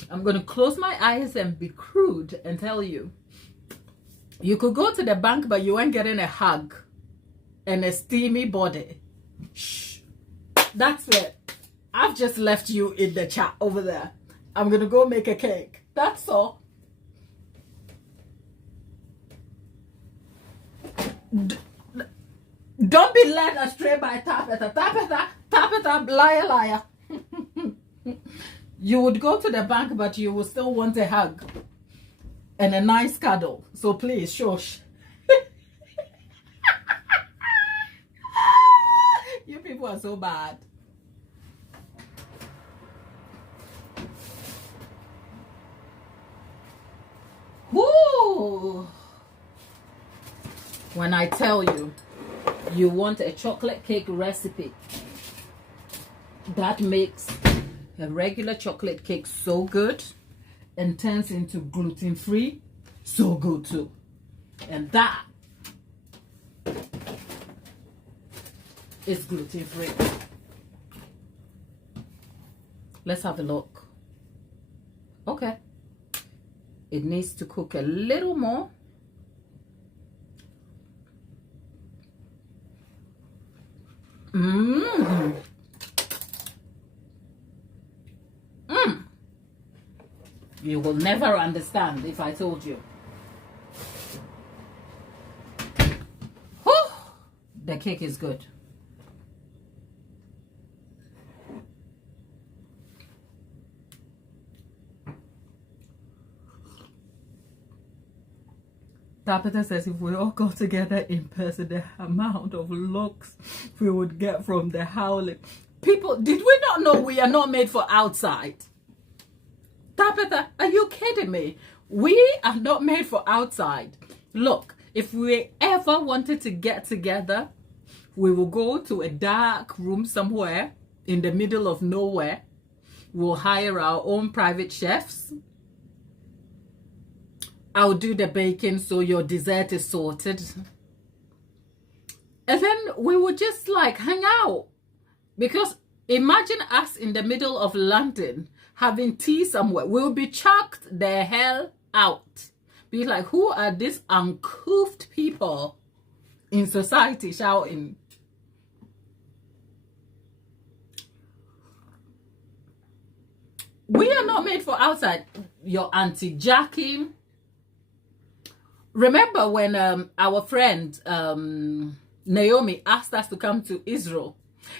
I'm gonna close my eyes and be crude and tell you, you could go to the bank, but you ain't getting a hug and a steamy body. Shh. That's it. I've just left you in the chat over there. I'm going to go make a cake. That's all. Don't be led astray by Tabitha. Tabitha, liar. You would go to the bank, but you will still want a hug and a nice cuddle. So please, shush. You people are so bad. Woo! When I tell you, you want a chocolate cake recipe that makes a regular chocolate cake so good and turns into gluten-free, so good too. And that is gluten-free. Let's have a look. Okay. It needs to cook a little more. Mmm. Mmm. You will never understand if I told you. Whew. The cake is good. Tabitha says if we all go together in person, the amount of looks we would get from the howling. People, did we not know we are not made for outside? Tabitha, are you kidding me? We are not made for outside. Look, if we ever wanted to get together, we will go to a dark room somewhere in the middle of nowhere. We'll hire our own private chefs. I'll do the baking so your dessert is sorted. And then we would just like hang out. Because imagine us in the middle of London having tea somewhere. We'll be chucked the hell out. Be like, who are these uncouth people in society shouting? We are not made for outside. Your Auntie Jackie. Remember when our friend Naomi asked us to come to Israel?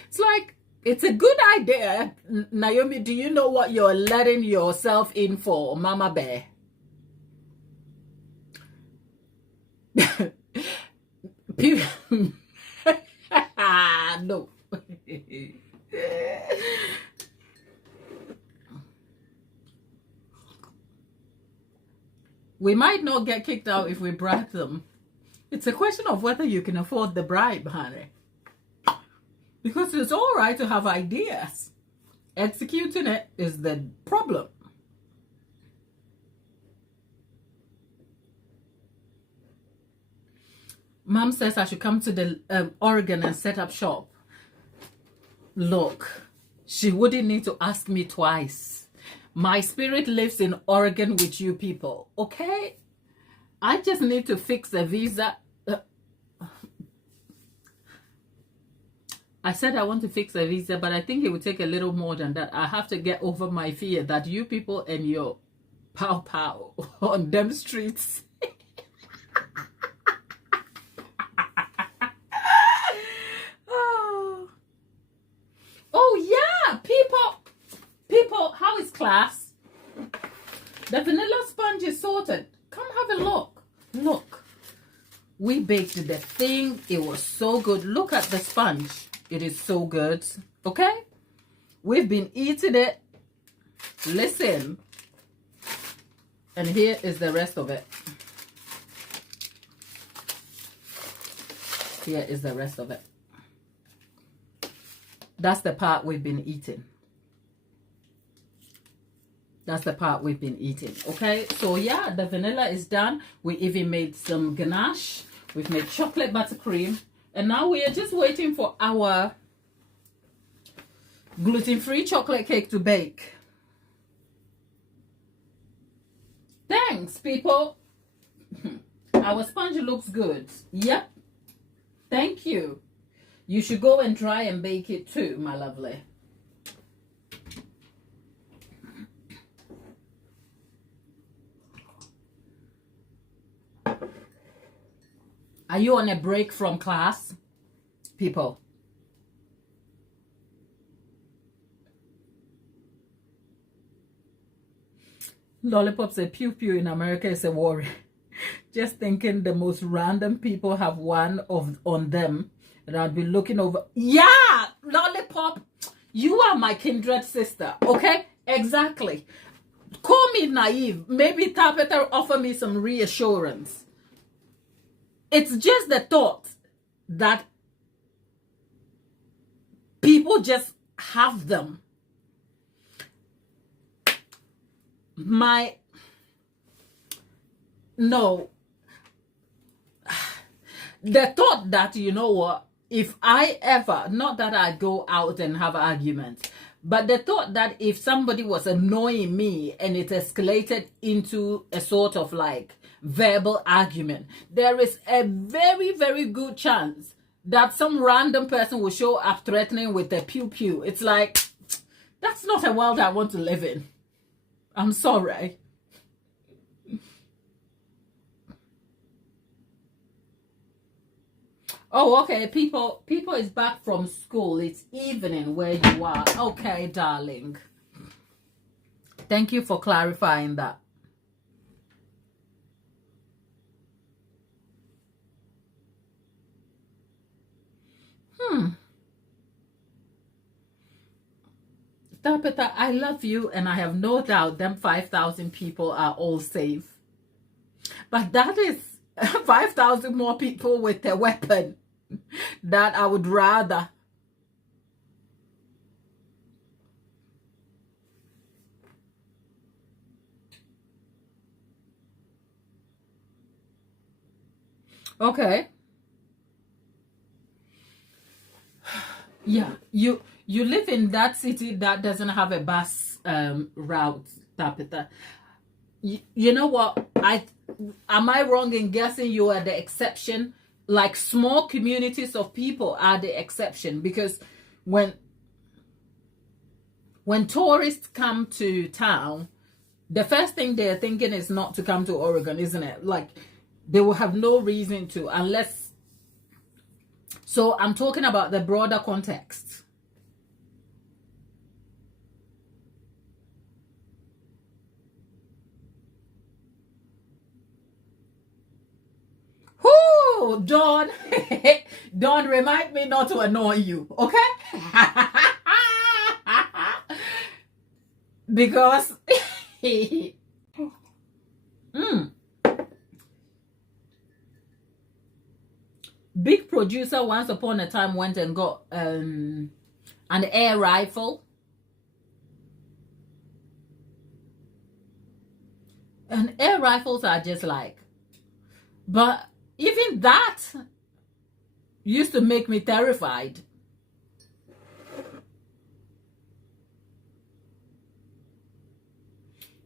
It's like, it's a good idea. Naomi, do you know what you're letting yourself in for, Mama Bear? No. We might not get kicked out if we bribe them. It's a question of whether you can afford the bribe, honey. Because it's all right to have ideas. Executing it is the problem. Mom says I should come to the Oregon and set up shop. Look, she wouldn't need to ask me twice. My spirit lives in Oregon with you people, okay? I just need to fix a visa. I said I want to fix a visa, but I think it would take a little more than that. I have to get over my fear that you people and your pow on them streets. Oh yeah, people, how is class? The vanilla sponge is sorted. Come have a look. Look, we baked the thing. It was so good. Look at the sponge. It is so good. Okay, we've been eating it. Listen, and here is the rest of it. Here is the rest of it. That's the part we've been eating. That's the part we've been eating. Okay, so yeah, the vanilla is done. We even made some ganache. We've made chocolate buttercream. And now we are just waiting for our gluten-free chocolate cake to bake. Thanks, people. Our sponge looks good. Yep. Thank you. You should go and try and bake it too, my lovely. Are you on a break from class, people? Lollipop said pew pew in America is a worry. Just thinking the most random people have one on them and I'd be looking over. Yeah, Lollipop, you are my kindred sister, okay? Exactly. Call me naive. Maybe Tabitha offer me some reassurance. It's just the thought that people just have them. No. The thought that, you know what, if I ever, not that I go out and have arguments, but the thought that if somebody was annoying me and it escalated into a sort of like verbal argument, there is a very, very good chance that some random person will show up threatening with a pew pew. It's like, that's not a world I want to live in. I'm sorry. Oh, okay. People is back from school. It's evening where you are. Okay, darling. Thank you for clarifying that. Tabitha, I love you, and I have no doubt them 5,000 people are all safe. But that is 5,000 more people with a weapon that I would rather. Okay. Yeah, you live in that city that doesn't have a bus route, Tabitha. You know what? Am I wrong in guessing you are the exception? Like small communities of people are the exception, because when tourists come to town, the first thing they're thinking is not to come to Oregon, isn't it? Like they will have no reason to, unless. So I'm talking about the broader context. Whoo, Dawn. Dawn, remind me not to annoy you, okay? Because big producer once upon a time went and got an air rifle. And air rifles are just like, but even that used to make me terrified.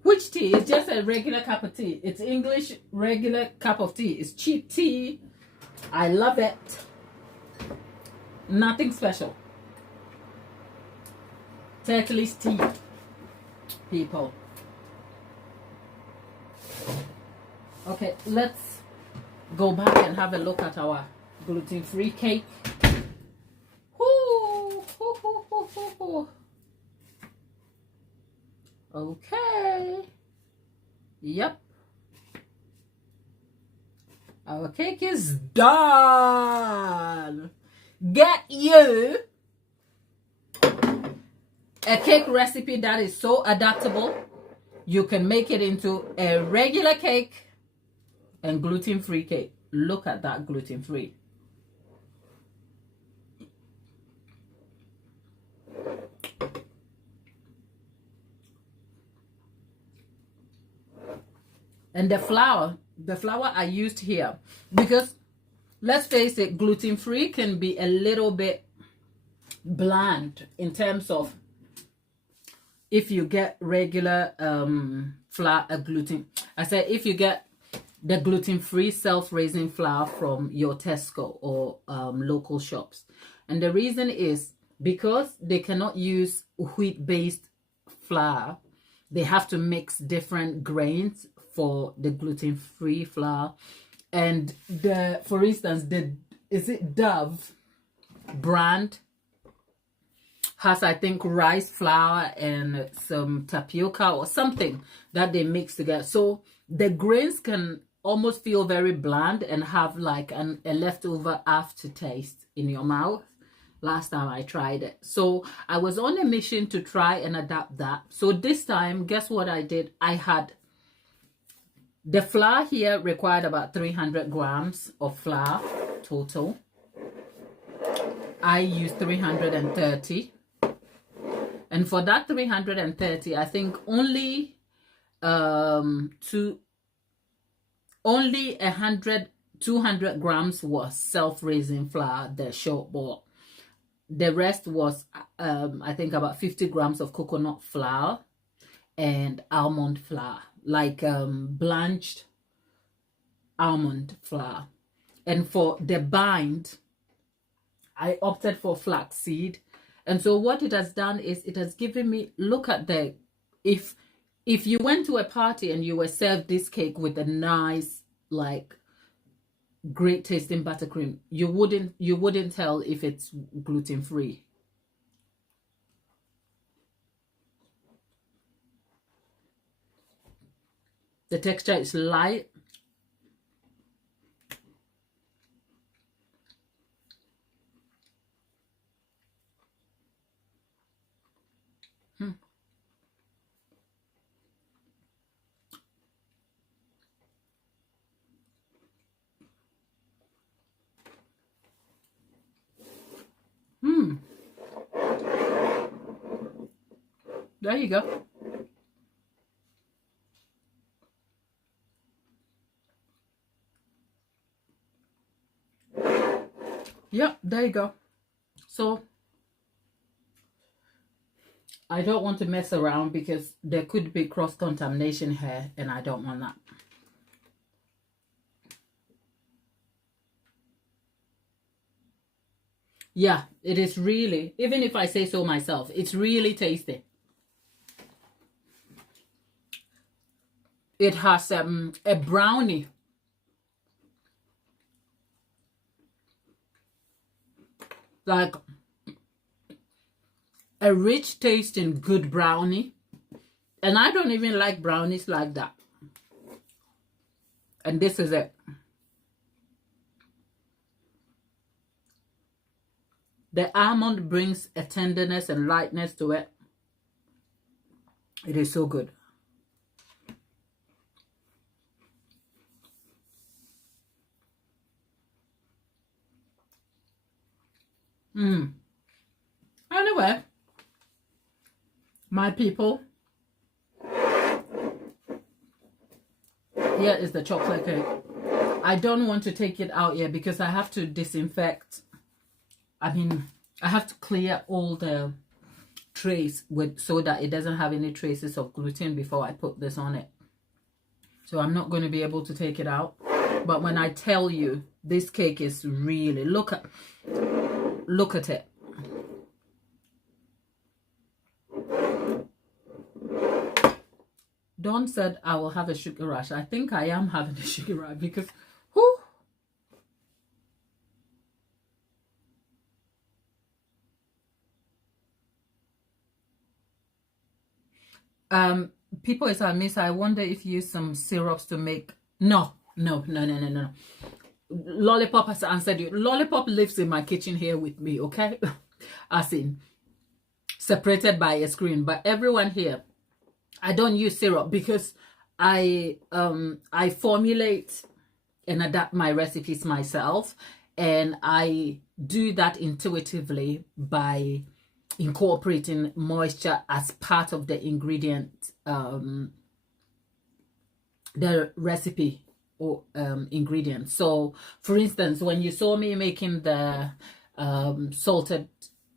Which tea? It's just a regular cup of tea. It's English regular cup of tea. It's cheap tea. I love it. Nothing special. Turtle's tea, people. Okay, let's go back and have a look at our gluten-free cake. Okay. Yep. Our cake is done. Get you a cake recipe that is so adaptable. You can make it into a regular cake and gluten-free cake. Look at that gluten-free. And the flour I used here, because let's face it, gluten-free can be a little bit bland in terms of if you get regular flour, I said if you get the gluten-free self-raising flour from your Tesco or local shops. And the reason is because they cannot use wheat-based flour, they have to mix different grains for the gluten-free flour. And for instance, is it Dove brand has, I think, rice flour and some tapioca or something that they mix together. So the grains can almost feel very bland and have like a leftover aftertaste in your mouth. Last time I tried it. So I was on a mission to try and adapt that. So this time, guess what I did? I had the flour here required about 300 grams of flour total. I used 330. And for that 330, I think only 100 200 grams was self-raising flour, the short ball. The rest was, I think, about 50 grams of coconut flour and almond flour, like blanched almond flour. And for the bind, I opted for flaxseed. And so what it has done is it has given me, look at the, if you went to a party and you were served this cake with a nice, like, great tasting buttercream, you wouldn't tell if it's gluten-free. The texture is light. There you go. Yeah, there you go. So I don't want to mess around because there could be cross-contamination here, and I don't want that. Yeah, it is really, even if I say so myself, it's really tasty. It has a brownie. Like a rich tasting good brownie. And I don't even like brownies like that. And this is it. The almond brings a tenderness and lightness to it. It is so good. Anyway, my people, here is the chocolate cake. I don't want to take it out yet because I have to disinfect. I mean, I have to clear all the trays so that it doesn't have any traces of gluten before I put this on it. So I'm not going to be able to take it out. But when I tell you, this cake is really, look at it. Dawn said I will have a sugar rush. I think I am having a sugar rush because, whew. People is Miss, I wonder if you use some syrups to make. No. Lollipop has answered you. Lollipop lives in my kitchen here with me, okay? As in, separated by a screen. But everyone here, I don't use syrup because I formulate and adapt my recipes myself, and I do that intuitively by incorporating moisture as part of the ingredient, the recipe or ingredient. So for instance, when you saw me making the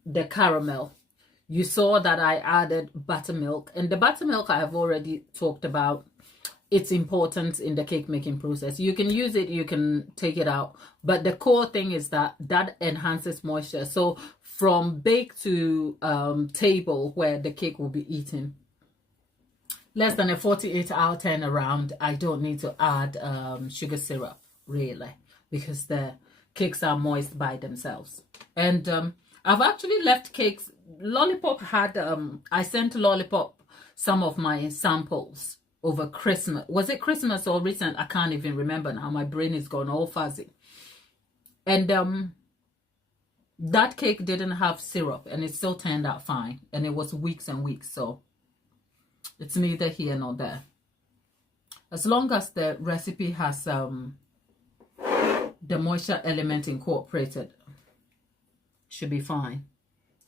the caramel, you saw that I added buttermilk, and the buttermilk I have already talked about its importance in the cake making process. You can use it, you can take it out, but the core thing is that enhances moisture. So from bake to table where the cake will be eaten, less than a 48-hour turnaround, I don't need to add sugar syrup really, because the cakes are moist by themselves. And I've actually left cakes. Lollipop had I sent Lollipop some of my samples over Christmas. Was it Christmas or recent? I can't even remember now. My brain is gone all fuzzy. And that cake didn't have syrup, and it still turned out fine. And it was weeks and weeks, so it's neither here nor there. As long as the recipe has the moisture element incorporated, should be fine.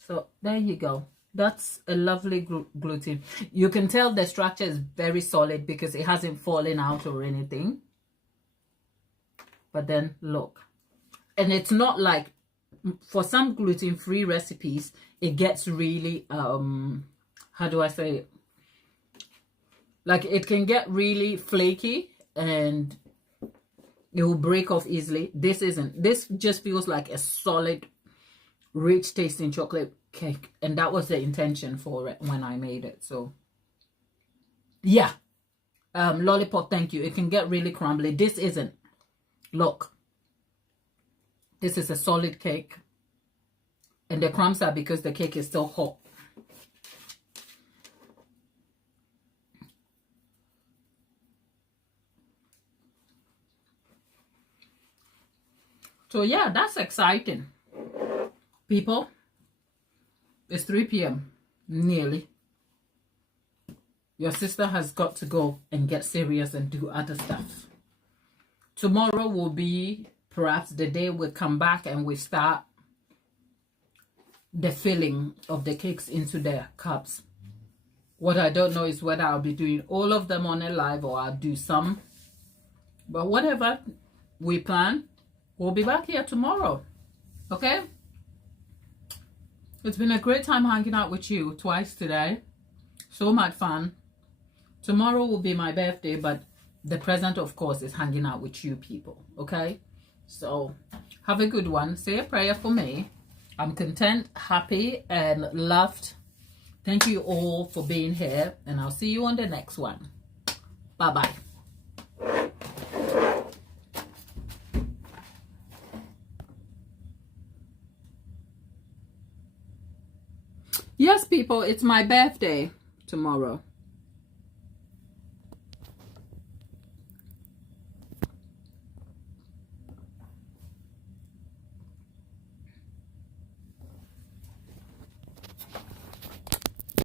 So there you go. That's a lovely gluten. You can tell the structure is very solid because it hasn't fallen out or anything. But then look, and it's not like, for some gluten-free recipes, it gets really, how do I say it? Like, it can get really flaky and it will break off easily. This isn't. This just feels like a solid, rich tasting chocolate cake. And that was the intention for it when I made it. So, yeah. Lollipop, thank you. It can get really crumbly. This isn't. Look. This is a solid cake. And the crumbs are because the cake is still hot. So yeah, that's exciting. People, it's 3 p.m. nearly. Your sister has got to go and get serious and do other stuff. Tomorrow will be perhaps the day we come back and we start the filling of the cakes into their cups. What I don't know is whether I'll be doing all of them on a live or I'll do some. But whatever we plan, we'll be back here tomorrow. Okay? It's been a great time hanging out with you twice today. So much fun. Tomorrow will be my birthday, but the present, of course, is hanging out with you people. Okay? So, have a good one. Say a prayer for me. I'm content, happy, and loved. Thank you all for being here, and I'll see you on the next one. Bye-bye. Yes, people, it's my birthday tomorrow.